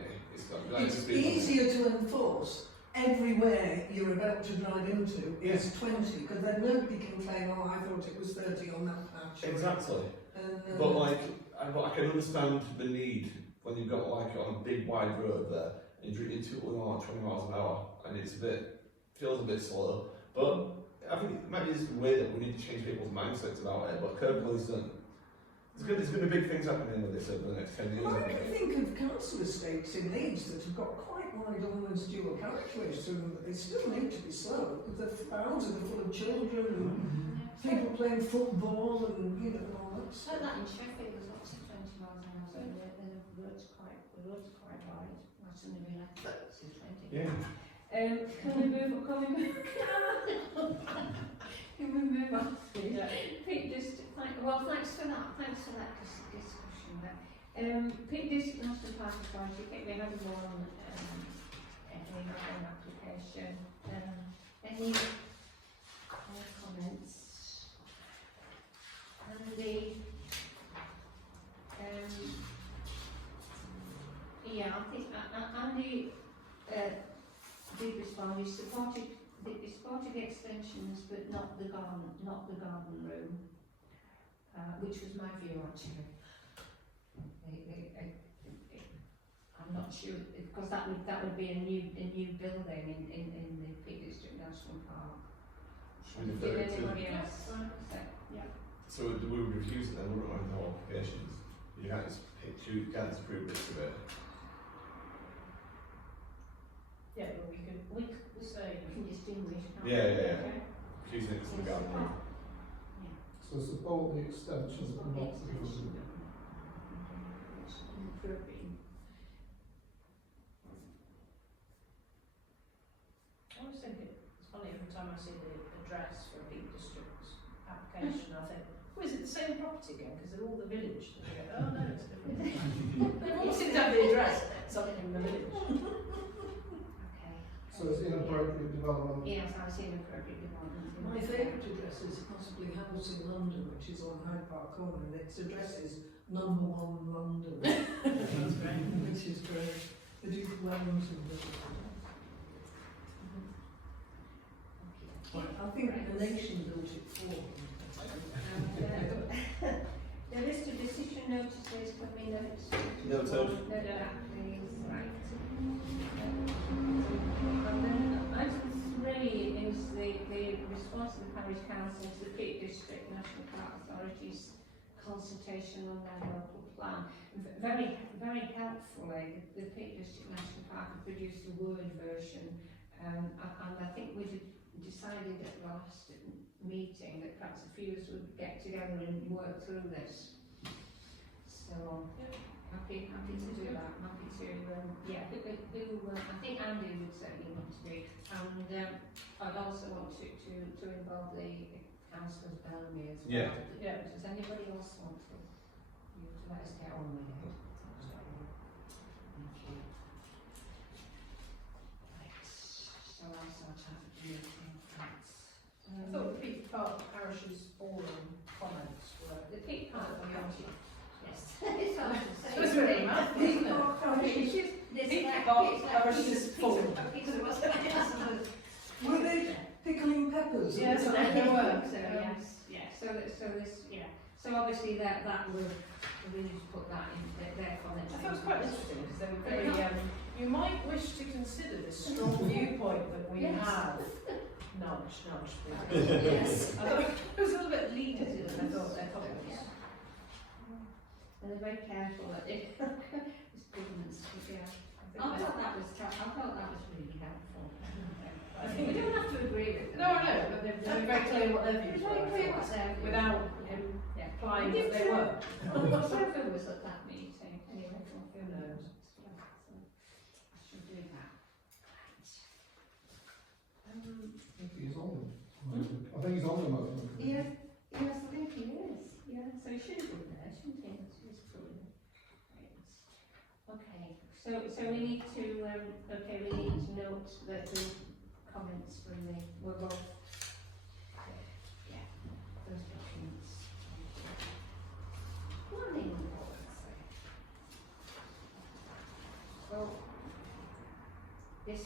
It's easier to enforce everywhere you're about to drive into is 20, because then nobody can claim, oh, I thought it was 30 on that patch. Exactly. And, But like, I can understand the need when you've got like on a big wide road there, and you're doing 20 miles an hour, and it's feels a bit slow. But I think maybe it's the way that we need to change people's mindsets about it. But curb policing, there's going to be big things happening with this over the next 10 years. well, I I think. think of council estates in Leeds that have got quite wide almost dual carriageways through them, but they still need to be slow, because the houses are full of children and people playing football and, you know, all that Like stuff. that in Sheffield, there's lots of 20 miles an hour, so the road's quite wide. I suddenly realised it's 20. Yeah. Can we move? You remember? Yeah. Peak District, thanks for that discussion. But, Peak District National Park Authority, I think we had one application. Any comments? And yeah, I think Andy did respond. He supported the extensions, but not the garden room, which was my view actually. I'm not sure because that would be a new building in the Peak District National Park. Should we defer Did it to- anybody else? Yeah. So we would refuse it then, we wouldn't mind the whole applications. You can't just approve bits of it. Yeah, but we could say, We can distinguish. can't we? Yeah. Okay. Refusing it to the garden room. So support the extension, but not the Extension. building. Improving. I always think it's funny every time I see the address for a Peak District application, I think, oh, is it the same property again? Because they're all the village. And I go, oh no, it's different. They've all seem to have the address, something in the village. Okay. So it's inappropriate development. Yes, I've seen appropriate development. in My this favourite area. address is possibly House in London, which is on Hyde Park Corner, and its address is number 1 London. That's great. Which is great. The Duke of Wellington building. I think the nation built it for him. And, the list of decision notices can be noted. Noted. Right. And then item 3 is the response of the parish council to the Peak District National Park Authority's consultation on their local plan. Very helpfully, the Peak District National Park have produced a Word version, and I think we decided at the last meeting that perhaps a few of us would get together and work through this. So, happy to do that. Happy to, I think Andy would certainly want to be, and I'd also want to involve the councillors Bellamy as well. Yeah. Does anybody else want to let us get on with it? Thank you. Right, so I'll start out the meeting. I thought the Peak Park Parish's forum comments were. The Peak Park Authority. Yes. It's hard to say. It's really mad, isn't it? Peak Park Parish's forum. Were they pickling peppers? Yes, So they they were. work, so yes. So obviously that will, we need to put that in their comments. I thought it was quite interesting because they were very, you might wish to consider this strong viewpoint that we Yes. have. Nudge. Yes. I thought it was a little bit leaders in it, I thought their comments. Yeah. And they're very careful that it, it's governments, yeah. I thought that was really helpful. We don't have to agree with them. No, but they're very clear what their views It's very clear were. what their views Without were. implying We that did they were. Trevor was at that meeting, anyway, from who knows. Yeah, so I should do that. Right. I think he's on them. I think he's on the motion. Yes, I think he is. Yeah, so he should have been there, shouldn't he? He's probably. Okay, so we need to note that the comments from the were both. Yeah, those documents. Planning board. So this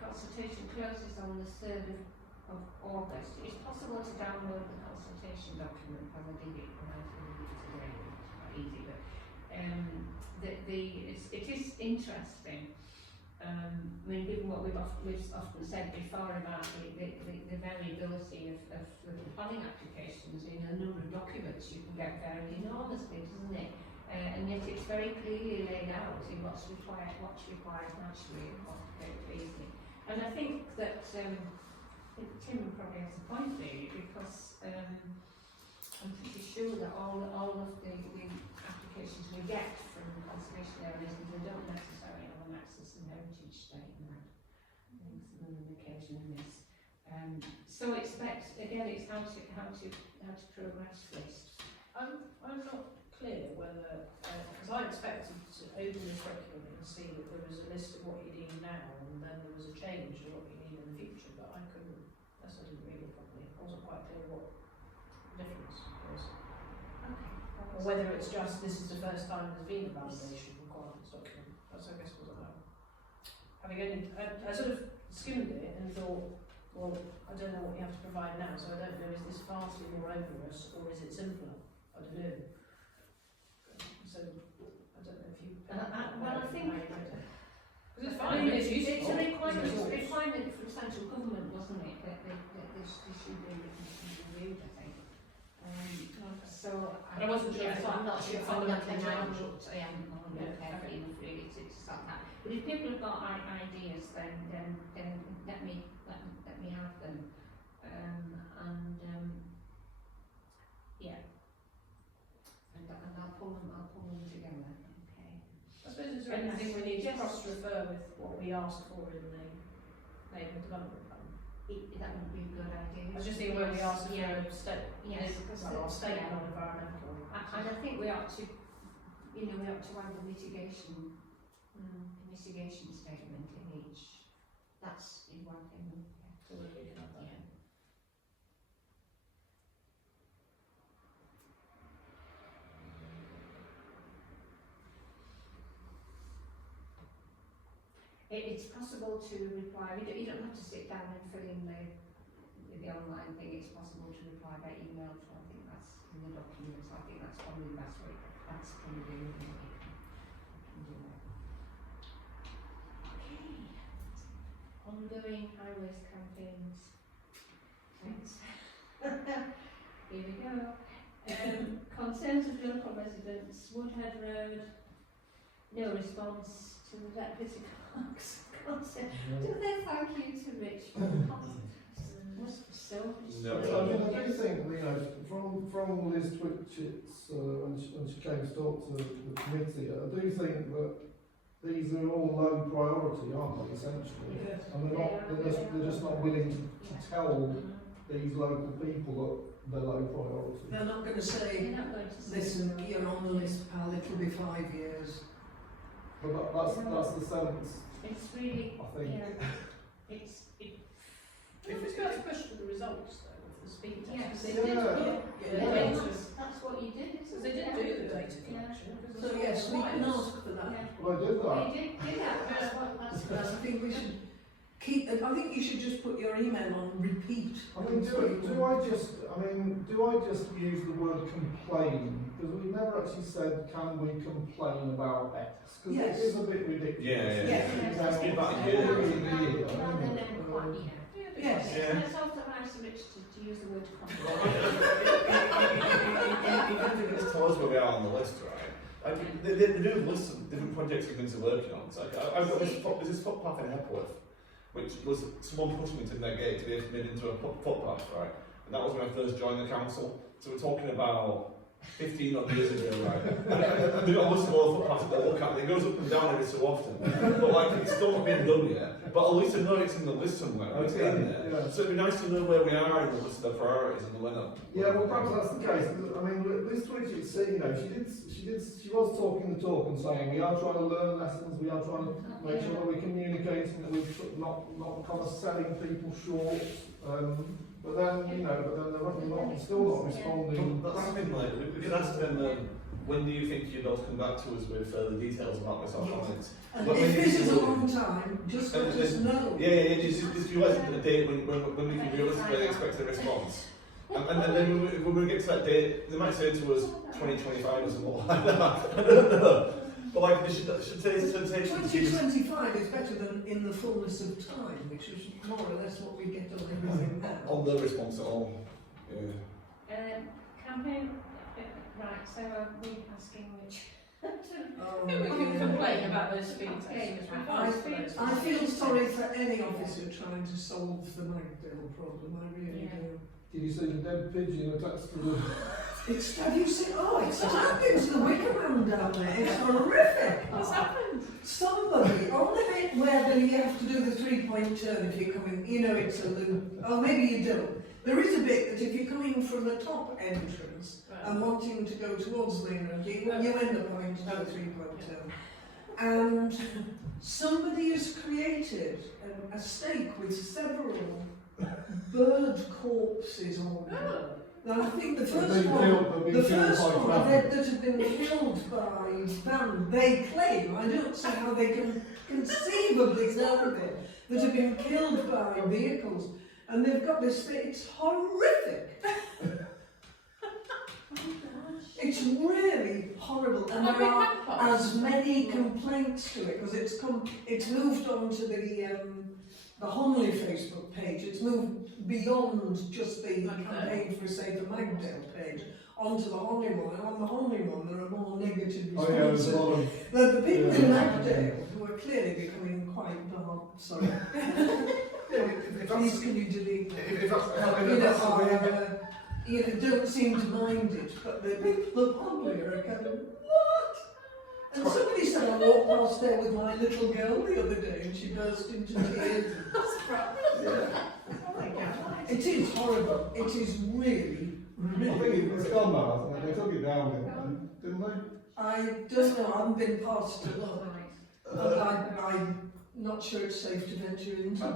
consultation closes on the 3rd of August. It's possible to download the consultation document when I did it when I did it today. It's quite easy, but it is interesting. I mean, given what we've often said before about the variability of the planning applications in a number of documents, you can get varied enormously, doesn't it? And yet it's very clearly laid out in what's required naturally and what's very easy. And I think that Tim probably has a point really, because I'm pretty sure that all of the applications we get from conservation areas, they don't necessarily have an access and heritage statement. I think some of them occasionally miss. So expect, again, it's how to progress this. I'm not clear whether, because I expected to open this document and see that there was a list of what you need now and then there was a change to what you need in the future, but I couldn't, unless I didn't read it properly, I wasn't quite clear what the difference was. Or whether it's just, this is the first time there's been a validation requirements document. That's, I guess, what I know. Having only, I sort of skimmed it and thought, well, I don't know what you have to provide now, so I don't know, is this vastly more onerous or is it simpler? I don't know. So, I don't know if you... Well, I think... Because it's fine, it's useful. It's a requirement from central government, wasn't it, that this should be reviewed, I think. So But I wasn't sure if I'm not sure if I'm fundamentally not changed. I haven't looked carefully enough really to start that. But if people have got ideas, then let me have them. Yeah. And I'll pull them together. Okay. I suppose is there anything we need to cross-refer with what we asked for in the neighbourhood development plan? That would be a good idea. I was just thinking where we asked for Yeah. a state, Yes, well, our statement on environmental. And I think we ought to, we ought to add the mitigation statement in each. That's in one thing. So that we can have that. Yeah. It's possible to reply. You don't have to sit down and fill in the online thing. It's possible to reply by email. So I think that's in the documents. I think that's probably the best way. That's probably the way I can do that. Okay. Ongoing highways campaigns. Thanks. Here we go. Concerns of local residents. Woodhead Road. No response to the deputy clerk's concern. Do they thank you to Richmond? Must be so No. I do think, from Liz Twitchett's, when she came to talk to the committee, I do think that these are all low priority, aren't they, essentially? Yes. And they're just not willing to tell these local people that they're low priority. They're not going to say, You're not going to say listen, you're on the list, pal, it'll be 5 years. But that's the sense, It's really, I think. If it's going to push for the results though, of the speed test, Yes. because they did, Yeah. that's what you did, isn't because it? they did do the data collection. because So it's yes, we can required. ask for that. Yeah. Well, I did that. Well, you did do that, that's I think we should keep, I think you should just put your email on repeat. I mean, do I just use the word complain? Because we never actually said, can we complain about X? Because Yes. it is a bit ridiculous. Yeah. It's been about a Yeah. year. rather than quite, Yes. Yeah. Let's authorise Rich to use the word complaint. Even if it's tell us where we are on the list, right? They do lists of different projects we've been working on. So I've got this footpath in Hepworth, which was someone pushing me to negate to be made into a footpath, right? And that was when I first joined the council. So we're talking about 15 odd years ago, right? And they've got a list of all the footpaths that they look at, and it goes up and down every so often. But like, it's still not been done yet. But at least I know it's in the list somewhere. It's in there. Yeah. So it'd be nice to know where we are in the list of the priorities and when. Yeah, well, perhaps that's the case. I mean, Liz Twitchett, she was talking the talk and saying we are trying to learn lessons, we are trying to make sure that we're communicating, that we're not kind of selling people short. But then, they're still not responding. But that's something like, we could ask them, when do you think you'd be able to come back to us with further details about this or comments? And But if when this you- is a long time, just let us know. Yeah, just you guys a date when we can realistically expect a response. And then when we get to that date, they might say to us 2025 or something like that. I don't know. But like, they should take 2025 is better than in the fullness of time, which is more or less what we get on everything now. on the response at all. Yeah. Campaign, right, so are we asking Rich to... Oh, Maybe we can complain about those speed Okay, tests. I feel sorry for any officer trying to solve the Magdale problem, I really Yeah. do. Did you see the dead pigeon attached to the... Have you seen, it's happened to the Wicker Man down there, it's horrific. What's happened? Somebody, on the bit where you have to do the 3-point turn if you're coming you know it's a loop. Oh, maybe you don't. There is a bit that if you're coming from the top entrance and wanting to go towards Leonard, you end up having to do 3.2. And somebody has created a stake with several bird corpses on them. Now I think the first one that have been killed by van, they claim, I don't see how they can conceivably tell it, that have been killed by vehicles. And they've got this thing, it's horrific. It's really horrible, and there are as many complaints to it because it's moved on to the Homley Facebook page. It's moved beyond just the campaign for Save the Magdale page onto the Homley one, and on the Homley one there are more negative responses. The people in Magdale who are clearly becoming quite bad. Sorry. Please can you delete that? You know, don't seem to mind it, but the people of Homley are kind of, what? And somebody said I walked past there with my little girl the other day and she burst into tears. It is horrible. It is really, really. I think it's gone now. They took it down, didn't they? I don't know. I haven't been past to look. I'm not sure it's safe to venture into. I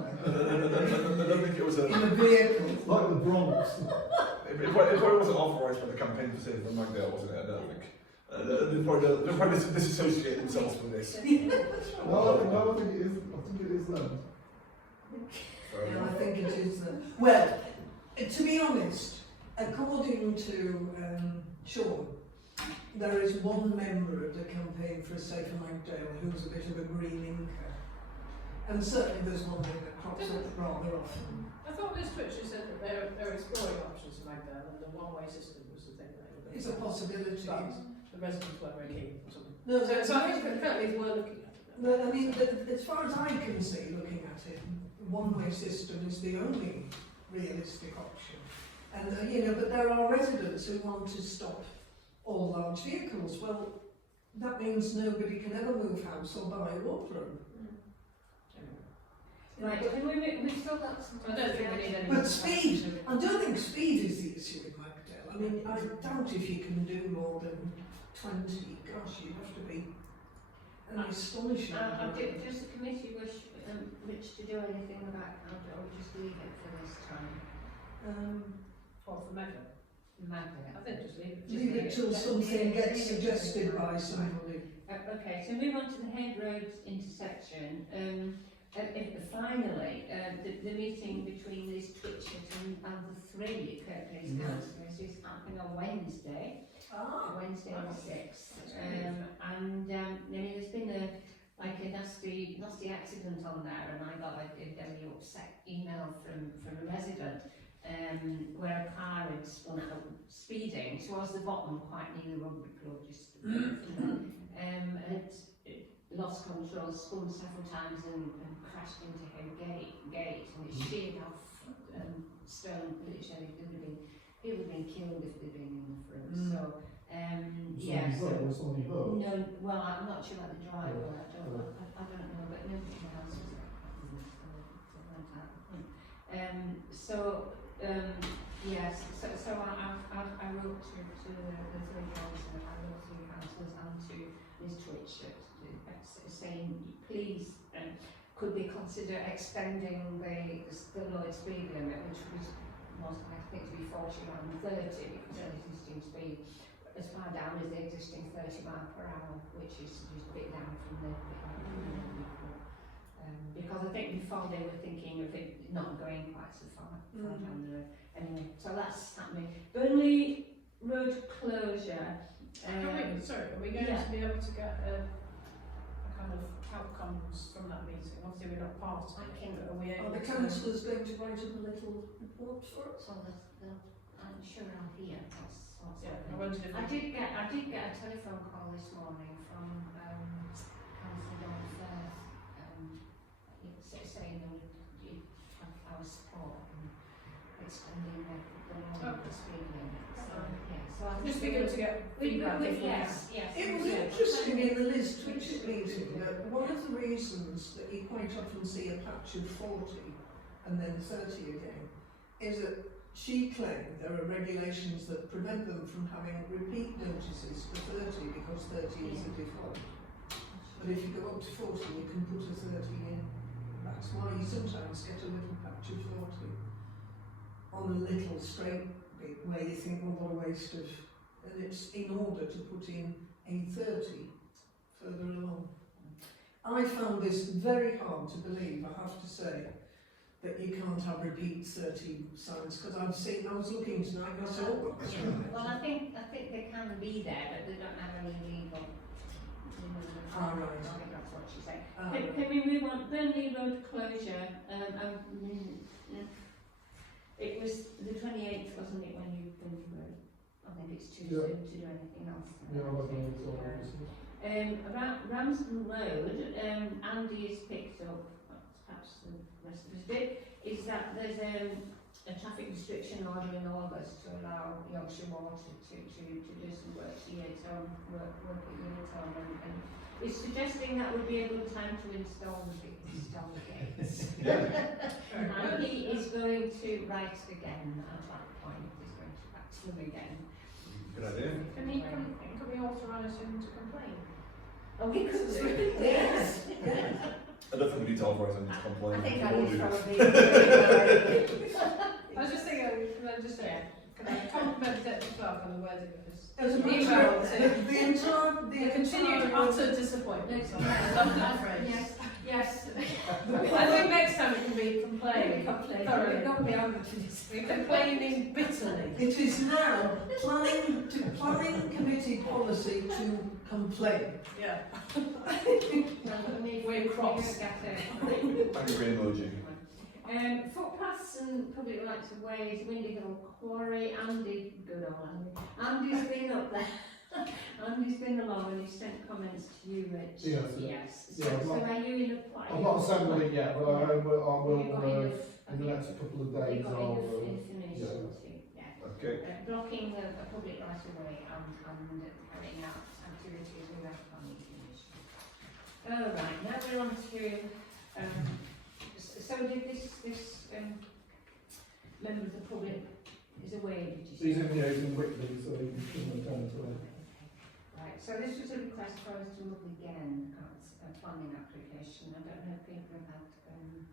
don't think it was in a vehicle. Like the Bronx. It probably wasn't authorised by the campaign for Save the Magdale, wasn't it? I don't think. They probably disassociate themselves from this. No, I think it is. I think it is them. Yeah, I think it is them. Well, to be honest, according to Sean, there is one member of the campaign for a Safer Magdale who's a bit of a green inker. And certainly there's one thing that crops up rather often. I thought Ms. Twitcher said that they're exploring options for Magdale and the one-way system was the thing that they were. It's a possibility. But the residents weren't very keen. No, So I think that currently we're looking at it. but I mean, as far as I can see, looking at it, one-way system is the only realistic option. And you know, but there are residents who want to stop all large vehicles. Well, that means nobody can ever move house or buy a wardrobe. Right, but we've still got some. I don't think we need any. But speed, I don't think speed is the issue in Magdale. I mean, I doubt if you can do more than 20. Gosh, you have to be an astonishing. Does the committee wish to do anything about how to, or just leave it for this time? What, for Magdale? Magdale. I think just leave it. Leave it till something gets suggested by somebody. Okay, so move on to the Head Roads intersection. Finally, the meeting between Liz Twitchett and the three Kirklees councillors is happening on Wednesday. Wednesday the 6th. There's been a nasty accident on there, and I got a very upset email from a resident where a car had spun out speeding towards the bottom, quite near the Rugby Club, just it lost control, spun several times and crashed into her gate and it sheared off stone. Literally, he would have been killed if they'd been in the front. So, no, well, I'm not sure about the driver. I don't know, but nobody else was there. Yes. So I wrote to the three councillors, I wrote to the councillors and to Ms. Twitchett, saying please could we consider extending the lowered speed limit, which was I think to be 40 rather than 30 because the existing speed as far down as the existing 30 miles per hour, which is just a bit down from the because I think before they were thinking of it not going quite so far down the road. Anyway, so that's happening. Burnley Road closure. Are we going to be able to get a kind of outcomes from that meeting? Obviously we're not part of it, but are we able Are the councillors going to write up a little report for us? So I'm sure I'll hear what's happening. I did get a telephone call this morning from Councillor Don Firth saying they would have our support in extending the speed limit. So I just be good to get feedback. Yes. It was interesting in the Liz Twitchett meeting that one of the reasons that you quite often see a patch of 40 and then 30 again, is that she claimed there are regulations that prevent them from having repeat notices for 30 because 30 is the default. But if you go up to 40, you can put a 30 in. That's why you sometimes get a little patch of 40 on a little straight bit where you think, well, what a waste of... And it's in order to put in a 30 further along. I found this very hard to believe, I have to say, that you can't have repeat 30 signs, because I was looking tonight and I said, oh, that's right. Well, I think they can be there, but they don't have any legal. Ah, right. I think that's what she said. Can we move on? Burnley Road closure. It was the 28th, wasn't it, when you were? I think it's too Yeah. soon to do anything else. Yeah, I don't know, so obviously. About Ramsden Road, Andy has picked up, perhaps the rest of us did, is that there's a traffic restriction order in August to allow Yorkshire Water to do some work to Yeatone, work at Yeatone, and it's suggesting that would be a good time to install the gates. And he is going to write again at that point, he's going to write to them again. Good idea. Can we authorise him to complain? Oh, he could do. Yes. I don't think we need to authorize them to I complain. think We that will is do. probably. I was just thinking, can I just say, can I compliment the Deputy Clerk on the wording of his As a email? the continued utter disappointment. I love that phrase. Yes. I think next time it can be complain. Thoroughly. Not be able to just. We're complaining bitterly. It is now planning committee policy to complain. Yeah. We're cross. Angry emoji. Footpaths and public rights of ways, Windigo Quarry, Andy, good on Andy. Andy's been up there. Andy's been along and he sent comments to you, Rich. Yes. Yes. Yeah, So, I've so not- are you in a quiet? I've not assembled it yet, but I Have you got will enough? in the next couple of Have you days, got I'll, enough information to, yeah. Okay. Blocking the public right of way and carrying out activities without planning permission. All right, now we're on to, so did this member of the public is away, did you say? he's in Whitley, so he can attend to it. Right, so this was a request for us to look again at a planning application. I don't know if people have had,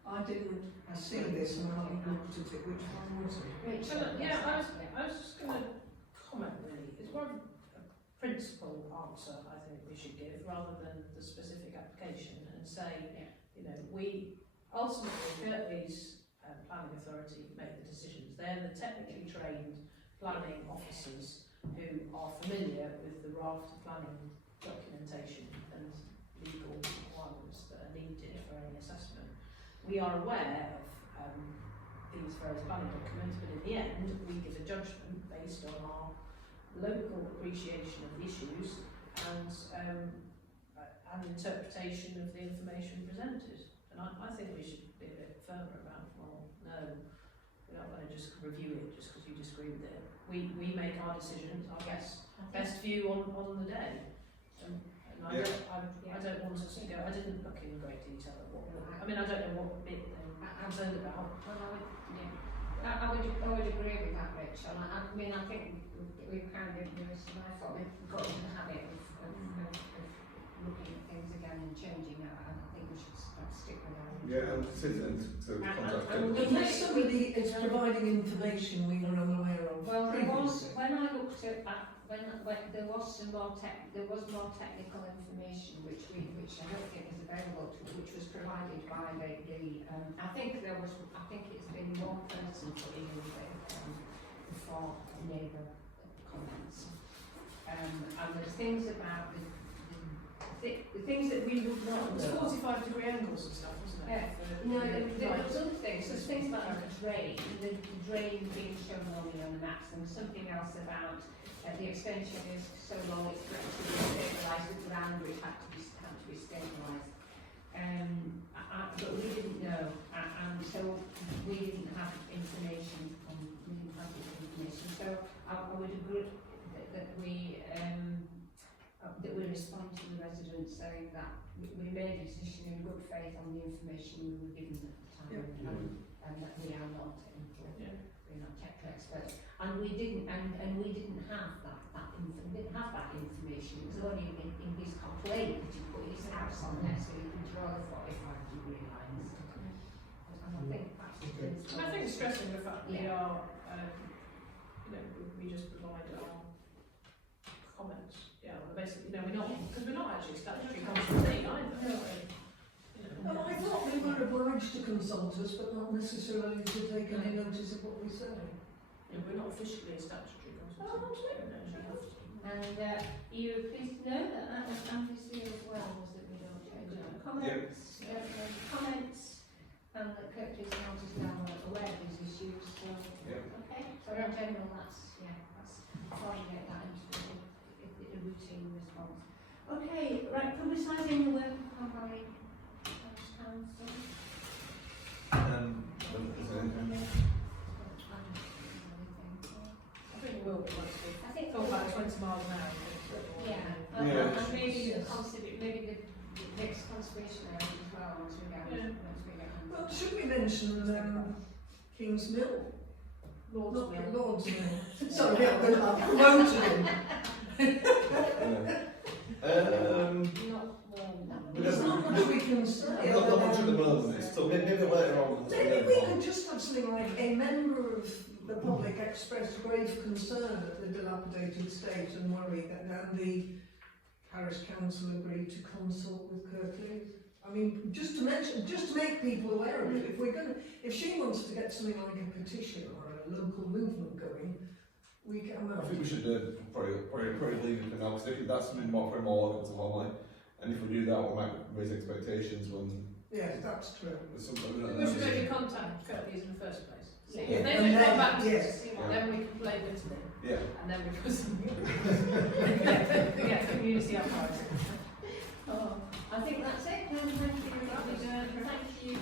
I didn't see this and I haven't looked at it. Which one was it? Rachel. Yeah, I was just going to comment really. It's more of a principal answer I think we should give rather than the specific application and say, you know, we ultimately, Kirklees Planning Authority make the decisions. They're the technically trained planning officers who are familiar with the raft of planning documentation and legal requirements that are needed for any assessment. We are aware of these various planning documents, but in the end we give a judgment based on our local appreciation of the issues and interpretation of the information presented. And I think we should be a bit firmer about, well, no, we're not going to just review it just because you disagree with it. We make our decisions, our best view on the day. And I don't want us to go, I didn't look in great detail at what, I mean, I don't know what bit I'm concerned about. Well, I would agree with that, Rachel. I mean, I think we've kind of, I thought we've got into the habit of looking at things again and changing that, and I think we should stick with that. Yeah, and citizens to contact them. Unless somebody is providing information we were unaware of Well, previously. when I looked at when there was more technical information which I don't think is available to, which was provided by I think it's been one person putting in before neighbour comments, and there's things about the things that we would not It was know. 45-degree angles and stuff, wasn't it? Yeah. No, there were other things. There's things like the drain being shown only on the maps, and something else about the extension is so long it's got to be stabilised with ground, which had to be stabilised. But we didn't know, and so we didn't have information. So I would agree that we respond to the residents saying that we made a decision in good faith on the information we were given at the time. Yeah. and that we are not Yeah. we're not technical experts, and we didn't have that information. It was only in his complaint that he put his house on there, so he could draw the 45-degree lines. And I think that's the And I think stressing the fact we Yeah. are, we just provide our comments. Yeah, well, basically, we're not, because we're not actually statutory consultee either. No. Well, I thought we were obliged to consult us, but not necessarily to take any notice of what we say. We're not officially a statutory consultee. Oh, absolutely. No, we have to. And you were pleased to know that that was Anthony as well, was that we don't change our comments, comments, and that Kirklees House is now aware of these issues, so, okay, so in general, that's fine to get that into a routine response. Okay, right, publicising the work of Conway Parish Council. Is there anything? I think we will be once we I think talk about 20 miles an hour. yeah, Yeah. and maybe Yes. maybe the next conservation area as well, once we get Yeah. Well, should we mention King's Mill? Lord's Not Mill. Lord's Mill. Sorry, I've promoted him. Not more. There's not much we can say. Not much at the moment, so maybe later on. Maybe we could just have something like a member of the public expressed grave concern at the dilapidated state and worry that the parish council agreed to consult with Kirklees. I mean, just to make people aware of it. If she wants to get something like a petition or a local movement going, we can. I think we should probably leave it for now, because that's something more local to Homley. And if we do that, we might raise expectations when Yes, that's true. there's something. We should maybe contact Kirklees in the first place. See if Yeah. they And don't then- come back to us, yes. then we can play with them. Yeah. And then we get community uprising. Oh, I think that's it. Thank you. Thank you.